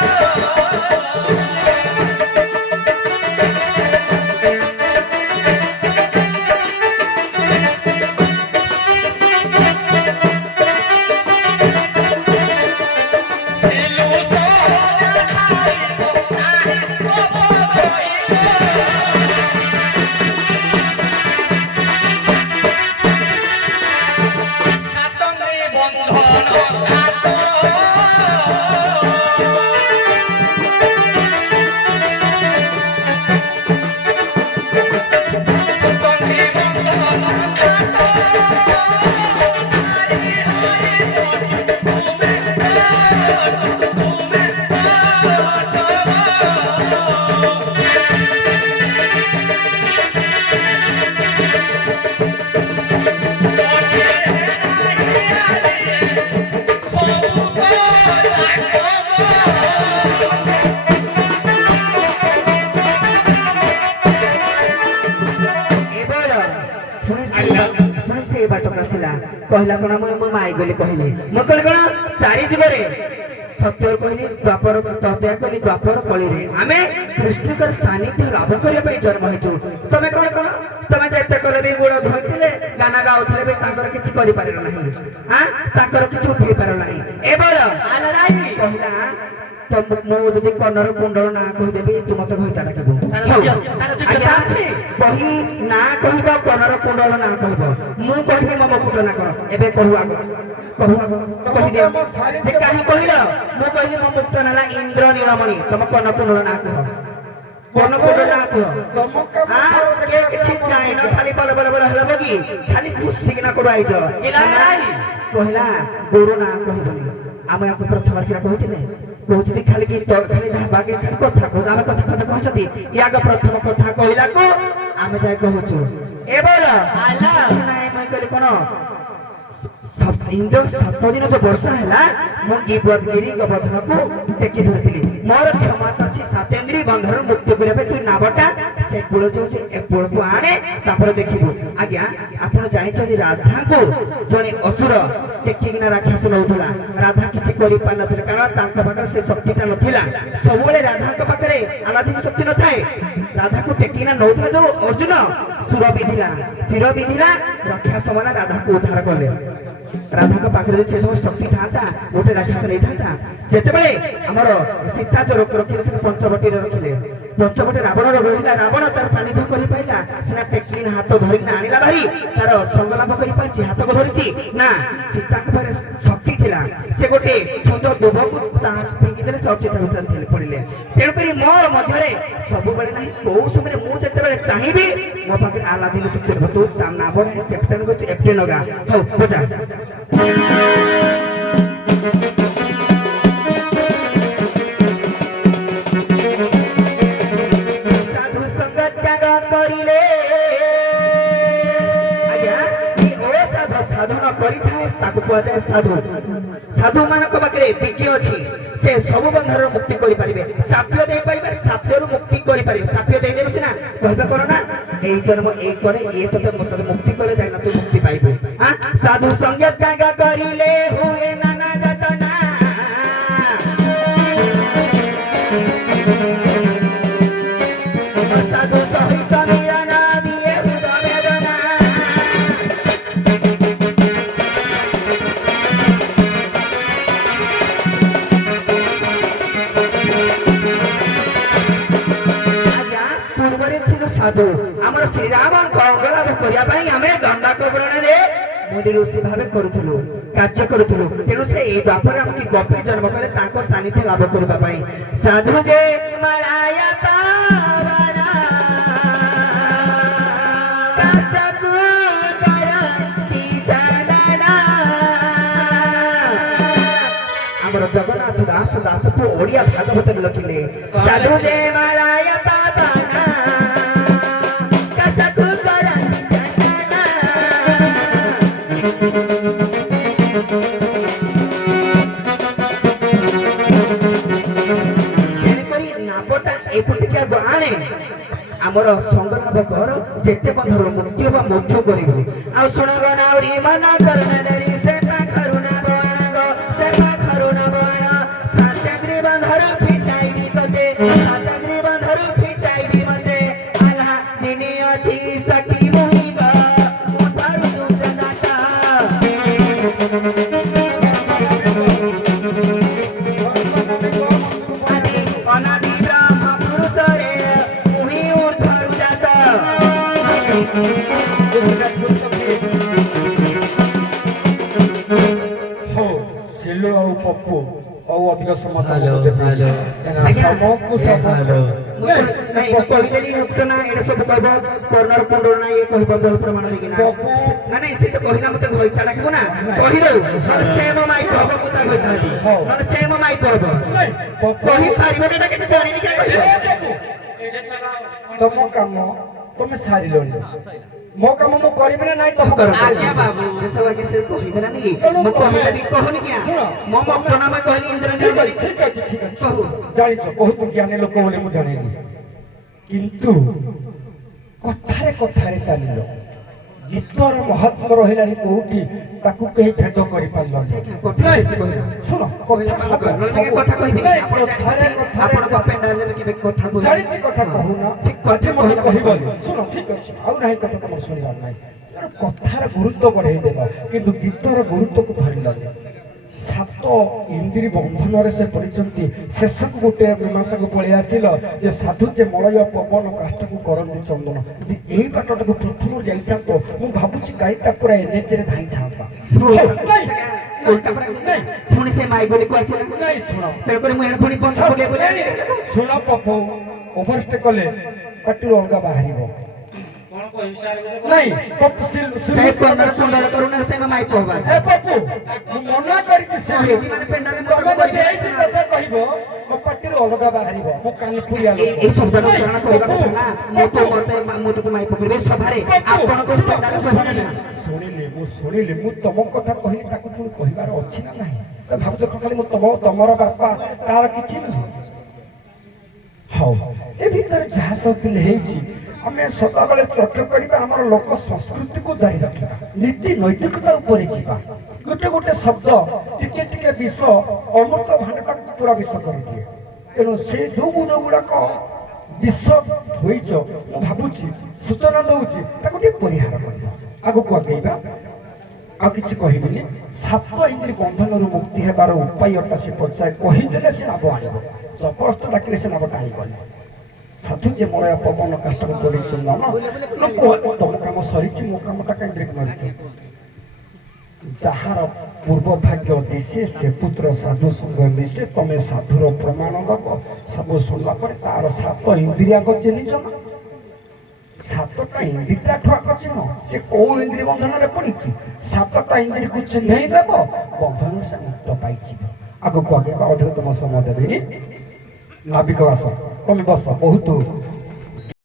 सिलू सो କହିଲା କଣ ମୁଁ ମାଇ ବୋଲି କହିଲି ମୁଁ କହିଲି କଣ ଚାରି ଯୁଗରେ ସତ୍ୟର କହିଲି ଦ୍ୱାପର ତଦୟା କଲି ଦ୍ୱାପର କଳିରେ ଆମେ କୃଷ୍ଣଙ୍କର ସାନ୍ନିଧ୍ୟ ଲାଭ କରିବା ପାଇଁ ଜନ୍ମ ହେଇଛୁ ତମେ କଣ କଣ ତମେ ଯେତେ କଲେ ବି ଗୋଡ଼ ଧୋଇଥିଲେ ଗାନା ଗାଉଥିଲେ ବି ତାଙ୍କର କିଛି କରିପାରିଲ ନାହିଁ ତାଙ୍କର କିଛି ଉଠେଇ ପାରିଲ ନାହିଁ ଏବଳ କହିଲା ତ ମୁଁ ଯଦି କର୍ଣ୍ଣର କୁଣ୍ଡଳ ନା କହିଦେବି ତୁ ମତେ ଘଇତା ଡାକିବୁ ଆଜ୍ଞା କହି ନା କହିବ କର୍ଣ୍ଣର କୁଣ୍ଡଳ ନା କହିବ ମୁଁ କହିବି ମୋ ମୁକୁଟ ନା କଣ ଏବେ କହୁ ଆଗ କହିଦିଅ ଯେ କାହିଁ କହିଲ ମୁଁ କହିଲି ମୋ ମୁକୁଟ ନେଲା ଇନ୍ଦ୍ର ନୀଳମଣି ତମ କର୍ଣ୍ଣ କୁଣ୍ଡଳ ନା କୁହ କର୍ଣ୍ଣ କୁଣ୍ଡଳ ନା କୁହ କିଛି ଜାଣିନ ଖାଲି ବଲ ବଲ ବଲ ହେଲା କି ଖାଲି ଖୁସିକିନା କୋଡୁ ଆଇଛ କହିଲା ଗୁରୁ ନା କହିବନି ଆମେ ଆକୁ ପ୍ରଥମରେ କିନା କହିଥିଲେ କହୁଛନ୍ତି ଖାଲି କି ଖାଲି ଢାବାକେ ଖାଲି କଥା କହୁଛୁ ଆମେ କଥା କହିଛନ୍ତି ୟାଗ ପ୍ରଥମ କଥା କହିଲାକୁ ଆମେ ଯାଇ କହୁଛୁ ଏବଳ ନାଇଁ ମୁଁ କହିଲି କଣ ଇନ୍ଦ୍ର 7 ଦିନ ଯୋଉ ବର୍ଷା ହେଲା ମୁଁ ଗିରି ଗୋବର୍ଦ୍ଧନକୁ ଟେକି ଧରିଥିଲି ମୋର କ୍ଷମତା ଅଛି ସାତେନ୍ଦ୍ରୀ ବନ୍ଧନରୁ ମୁକ୍ତି କରିବା ପାଇଁ ତୁ ନାବଟା ସେ କୂଳ ଯୋଉ ଏ କୂଳକୁ ଆଣେ ତାପରେ ଦେଖିବୁ ଆଜ୍ଞା ଆପଣ ଜାଣିଛନ୍ତି ରାଧାଙ୍କୁ ଜଣେ ଅସୁର ଟେକିକିନା ରାକ୍ଷସ ନଉଥିଲା ରାଧା କିଛି କରିପାରିନଥିଲେ କାରଣ ତାଙ୍କ ପାଖରେ ସେ ଶକ୍ତିଟା ନଥିଲା ସବୁବେଳେ ରାଧାଙ୍କ ପାଖରେ ଆଲାଦିନ ଶକ୍ତି ନଥାଏ ରାଧାକୁ ଟେକିକିନା ନଉଥିଲା ଯୋଉ ଅର୍ଜୁନ ଶିର ବିଧିଲା ରାକ୍ଷସ ମାନେ ରାଧାକୁ ଉଦ୍ଧାର କଲେ ରାଧାଙ୍କ ପାଖରେ ସେ ସବୁ ଶକ୍ତି ଥାନ୍ତା ଗୋଟେ ରାକ୍ଷସ ନେଇଥାନ୍ତା ଯେତେବେଳେ ଆମର ସୀତା ଯୋଉ ରଖିଲେ ପଞ୍ଚବଟୀରେ ରଖିଲେ ପଞ୍ଚବଟୀ ରାବଣ ରହିଲା ରାବଣ ତାର ସାନ୍ନିଧ୍ୟ କରିପାରିଲା ସିନା ଟେକିନା ହାତ ଧରିକିନା ଆଣିଲା ଭାରି ତାର ସଂଗଲାପ କରିପାରିଛି ହାତକୁ ଧରିଛି ନା ସୀତାଙ୍କ ପାଖରେ ଶକ୍ତି ଥିଲା ସେ ଗୋଟେ ଛୁଞ୍ଚ ଦୁବକୁ ଫିଙ୍ଗି ଦେଲେ ସେ ଅଚେତ ଭିତରେ ପଡିଲେ ତେଣୁକରି ମୋ ମଧ୍ୟରେ ସବୁବେଳେ ନାହିଁ କୋଉ ସମୟରେ ମୁଁ ଯେତେବେଳେ ଚାହିଁବି ମୋ ପାଖରେ ଆଲାଦିନ ଶକ୍ତି ରହିବ ତୁ ତା ନା ବଢା ସେପ୍ଟେନ କରୁଛୁ ଏପ୍ଟେନ ଗା ହଉ ବୁଝା ସାଧୁ ସଙ୍ଗ ତ୍ୟାଗ କରିଲେ ଆଜ୍ଞା ସାଧନ କରିଥାଏ ତାକୁ କୁହାଯାଏ ସାଧୁ ସାଧୁ ମାନଙ୍କ ପାଖରେ ବିଜ୍ଞ ଅଛି ସେ ସବୁ ବନ୍ଧନରୁ ମୁକ୍ତି କରିପାରିବେ ସାପ୍ୟ ଦେଇପାରିବେ ସାପ୍ୟରୁ ମୁକ୍ତି କରିପାରିବେ ସାପ୍ୟ ଦେଇଦେବେ ସିନା କହିବେ କଣ ନା এই জন্ম এই করে ইয়ে তোতে মুক্তি করে যাই না তুই মুক্তি পাইবো সাধু সঙ্গে ত্যাগ করিলে হুয়ে নানা যাতনা সাধু সহিত মিলনা দিয়ে হৃদ বেদনা সাধু আমার শ্রীরামଙ୍କ ଅଙ୍ଗଲାଭ କରିବା ପାଇଁ ଆମେ ଦଣ୍ଡାକ ବ୍ରଣରେ ମୁନି ଋଷି ଭାବେ କରୁଥିଲୁ କାର୍ଯ୍ୟ କରୁଥିଲୁ ତେଣୁ ସେ ଏଇ ଦ୍ୱାପରେ ଆମକୁ ଗୋପୀ ଜନ୍ମ କଲେ ତାଙ୍କ ସାନ୍ନିଧ୍ୟ ଲାଭ କରିବା ପାଇଁ ସାଧୁ ଯେ ମାଳାୟ ପାବନା କଷ୍ଟକୁ କରନ୍ତି ଜାନନା ଆମର ଜଗନ୍ନାଥ ଦାସକୁ ଓଡ଼ିଆ ଭାଗବତରେ ଲେଖିଲେ ସାଧୁ ଯେ ମାଳାୟ ପାବନା ଆମର ସଂଗ୍ରାମ କର ଯେତେ ବନ୍ଧର ମୁକ୍ତି ହବା ମଧ୍ୟ କରିବୁ ଆଉ ଶୁଣବ ନାଉରି ମନ କରନା ଡରି ସେ ପାଖରୁ ନା ବଣ ସେ ପାଖରୁ ନା ବଣ ସାତଗ୍ରୀ ବନ୍ଧରୁ ଫିଟାଇବି ତତେ ସାତଗ୍ରୀ ବନ୍ଧରୁ ଫିଟାଇବି ମତେ ଆଲ୍ହା ଦିନେ ଅଛି ସଖୀ ମୁହିଗ ମୁଁ ଧରୁ ସୁନ୍ଦର ଦାଟା ଆଦି ଅନାଦି ବ୍ରହ୍ମ ପୁରୁଷରେ हो सिलो और पप्पू और अधिक समाधान हेलो हेलो सबको सब नहीं କହିଦେଲି ଘଟଣା ଏଟା ସବୁ କହିବ କର୍ଣ୍ଣର କୁଣ୍ଡଳ ନା ଇଏ କହିବ ବହୁ ପ୍ରମାଣ ଦେଇକି ନା ନାଇଁ ସେ ତ କହିଲା ମତେ ଘଇତା ଡାକିବ ନା କହିଦେଉ ନହେଲେ ସେ ମୋ ମାଇକ ହବ ମୁଁ ତା ଘଇତା ହେବି ନହେଲେ ସେ ମୋ ମାଇକ ହବ କହିପାରିବ ନା କିଛି ଜାଣିନି କିଏ କହିବ ତମ କାମ ତମେ ସାରିଲଣି ମୋ କାମ ମୁଁ କରିବି ନା ନାଇଁ ତମ କର ଆଜ୍ଞା ବାବୁ ଏସବୁ ଆଜ୍ଞା ସେ କହିଦେଲାନି କି ମୁଁ କହିଦେବି କହୁନି କି ମୋ ମତ ନାମ କହିଲି ଇନ୍ଦ୍ରନୀଳ କରି ଠିକ ଅଛି ଜାଣିଛ ବହୁତ ଜ୍ଞାନୀ ଲୋକ ବୋଲି ମୁଁ ଜାଣିଲି କିନ୍ତୁ କଥାରେ କଥାରେ ଚାଲିଲ ଗୀତର ମହତ୍ଵ ରହିଲାନି କୋଉଠି ତାକୁ କେହି ଭେଦ କରିପାରିଲ କଥା ହେଇଛି କହିଲା। ଶୁଣ କଥା କହିବି ନାଇଁ, ଆପଣ କଥାରେ ଆପଣଙ୍କ ପେଣ୍ଡାଲରେ କେବେ କଥା କହିବି ଜାଣିଛି କଥା କହୁନ ସେ କଥା ଆଜି ମତେ କହିଲା। କହିବନି ଶୁଣ ଠିକ ଅଛି ଆଉ ନାହିଁ କଥା ତମର ଶୁଣିବାର ନାହିଁ ତେଣୁ କଥାର ଗୁରୁତ୍ୱ ବଢେଇ ଦେଲ କିନ୍ତୁ ଗୀତର ଗୁରୁତ୍ୱକୁ ଧରିଲନି ସାତ ଇନ୍ଦ୍ରି ବନ୍ଧନରେ ସେ ପଡ଼ିଛନ୍ତି ଶେଷକୁ ଗୋଟେ ମୀମାଂସାକୁ ପଳେଇ ଆସିଲ ଯେ ସାଧୁ ଯେ ମଳୟ ପବନ କାଷ୍ଟକୁ କରନ୍ତି ଚନ୍ଦନ ଯଦି ଏଇ ବାଟଟାକୁ ପ୍ରଥମରୁ ଯାଇଥାନ୍ତ ମୁଁ ଭାବୁଛି ଗାଈଟା ପୁରା ଏନ୍ଏଚରେ ଧାଇଁଥାନ୍ତା ପୁଣି ସେ ମାଇ ବୋଲିକୁ ଆସିଲା ନାଇଁ ଶୁଣ ତେଣୁକରି ମୁଁ ଏଣେ ପୁଣି ବନ୍ଦ ବୁଲେଇ ବୁଲେଇ ଶୁଣ ପପୁ ଓଭରଷ୍ଟେ କଲେ ପାଟିରୁ ଅଲଗା ବାହାରିବ କଣ କହିବି ସାର୍ ନାଇଁ ପପୁ ସେ ପନ୍ଦର ସୁନ୍ଦର କରୁଣାରେ ସେ ମାଇ କହିବା ଏ ପପୁ ମୁଁ ମନା କରିଛି ସେ ହେଇଛି ମାନେ ପେଣ୍ଡାଲେ ମତେ ତମେ ଯଦି ଏଇଠି କହିବି କଥା କହିବ ମୋ ପାଟିରୁ ଅଲଗା ବାହାରିବ ମୁଁ କାଲି ପୁରିଆ এই শব্দটা উচ্চারণ করিবা কথা না ମୁଁ ତ ମାଇ ପକରିବେ ସଭାରେ ଆପଣଙ୍କ ପେଣ୍ଡାଲେ କହିବେ ନା ଶୁଣିଲି ମୁଁ ତମ କଥା କହିଲି ତାକୁ ପୁଣି କହିବାର ଅଛି ନା ନାହିଁ ତ ଭାବୁଛ ଖାଲି ମୁଁ ତମର ବାପା ତାର କିଛି ନୁହଁ ହଉ ଏ ଭିତରେ ଯାହା ସବୁ ପିଲେ ହେଇଛି ଆମେ ସଦାବେଳେ ଲକ୍ଷ୍ୟ କରିବା ଆମର ଲୋକ ସଂସ୍କୃତିକୁ ଜାରି ରଖିବା ନୀତି ନୈତିକତା ଉପରେ ଯିବା ଗୋଟେ ଗୋଟେ ଶବ୍ଦ ଟିକେ ଟିକେ ବିଷ ଅମୃତ ଭାଣ୍ଡଟାକୁ ପୁରା ବିଷ କରିଦିଏ ତେଣୁ ସେ ଯୋଉ ଗୁଡାକ ବିଷ ଧୋଇଛ ମୁଁ ଭାବୁଛି ସୂଚନା ଦଉଛି ତାକୁ ଟିକେ ପରିହାର କରିବା ଆଗକୁ ଆଗେଇବା ଆଉ କିଛି କହିବିନି ସାତ ଇନ୍ଦ୍ରି ବନ୍ଧନରୁ ମୁକ୍ତି ହେବାର ଉପାୟଟା ସେ ପଚାରେ କହିଦେଲେ ସେ ନାବ ଆଣିବ ଜବରଦସ୍ତ ଡାକିଲେ ସେ ନାବ ଟାଣିବନି ସାଧୁ ଯେ ମଳୟ ପବନ କାଷ୍ଟକୁ କରିଛି ତମ କାମ ସରିଛି ମୋ କାମଟା କାହିଁ ବ୍ରେକ୍ ମାରୁଛ ଯାହାର ପୂର୍ବ ଭାଗ୍ୟ ଦିଶେ ସେ ପୁତ୍ର ସାଧୁ ସଙ୍ଗ ମିଶେ ତମେ ସାଧୁର ପ୍ରମାଣ ଦବ ସବୁ ଶୁଣିଲା ପରେ ତାର ସାତ ଇନ୍ଦ୍ରିୟାଙ୍କ ଚିହ୍ନିଛ ନା ସାତଟା ଇନ୍ଦ୍ରି ତାଠୁ ଆଗ ଚିହ୍ନ ସେ କୋଉ ଇନ୍ଦ୍ରି ବନ୍ଧନରେ ପଡିଛି ସାତଟା ଇନ୍ଦ୍ରିକୁ ଚିହ୍ନେଇ ଦେବ ବନ୍ଧନ ସେ ମୁକ୍ତ ପାଇଯିବ ଆଗକୁ ଆଗେଇବା ଅଧିକ ତମ ସମୟ ଦେବିନି ନାବିକ ଆସ ତମେ ବସ ବହୁତ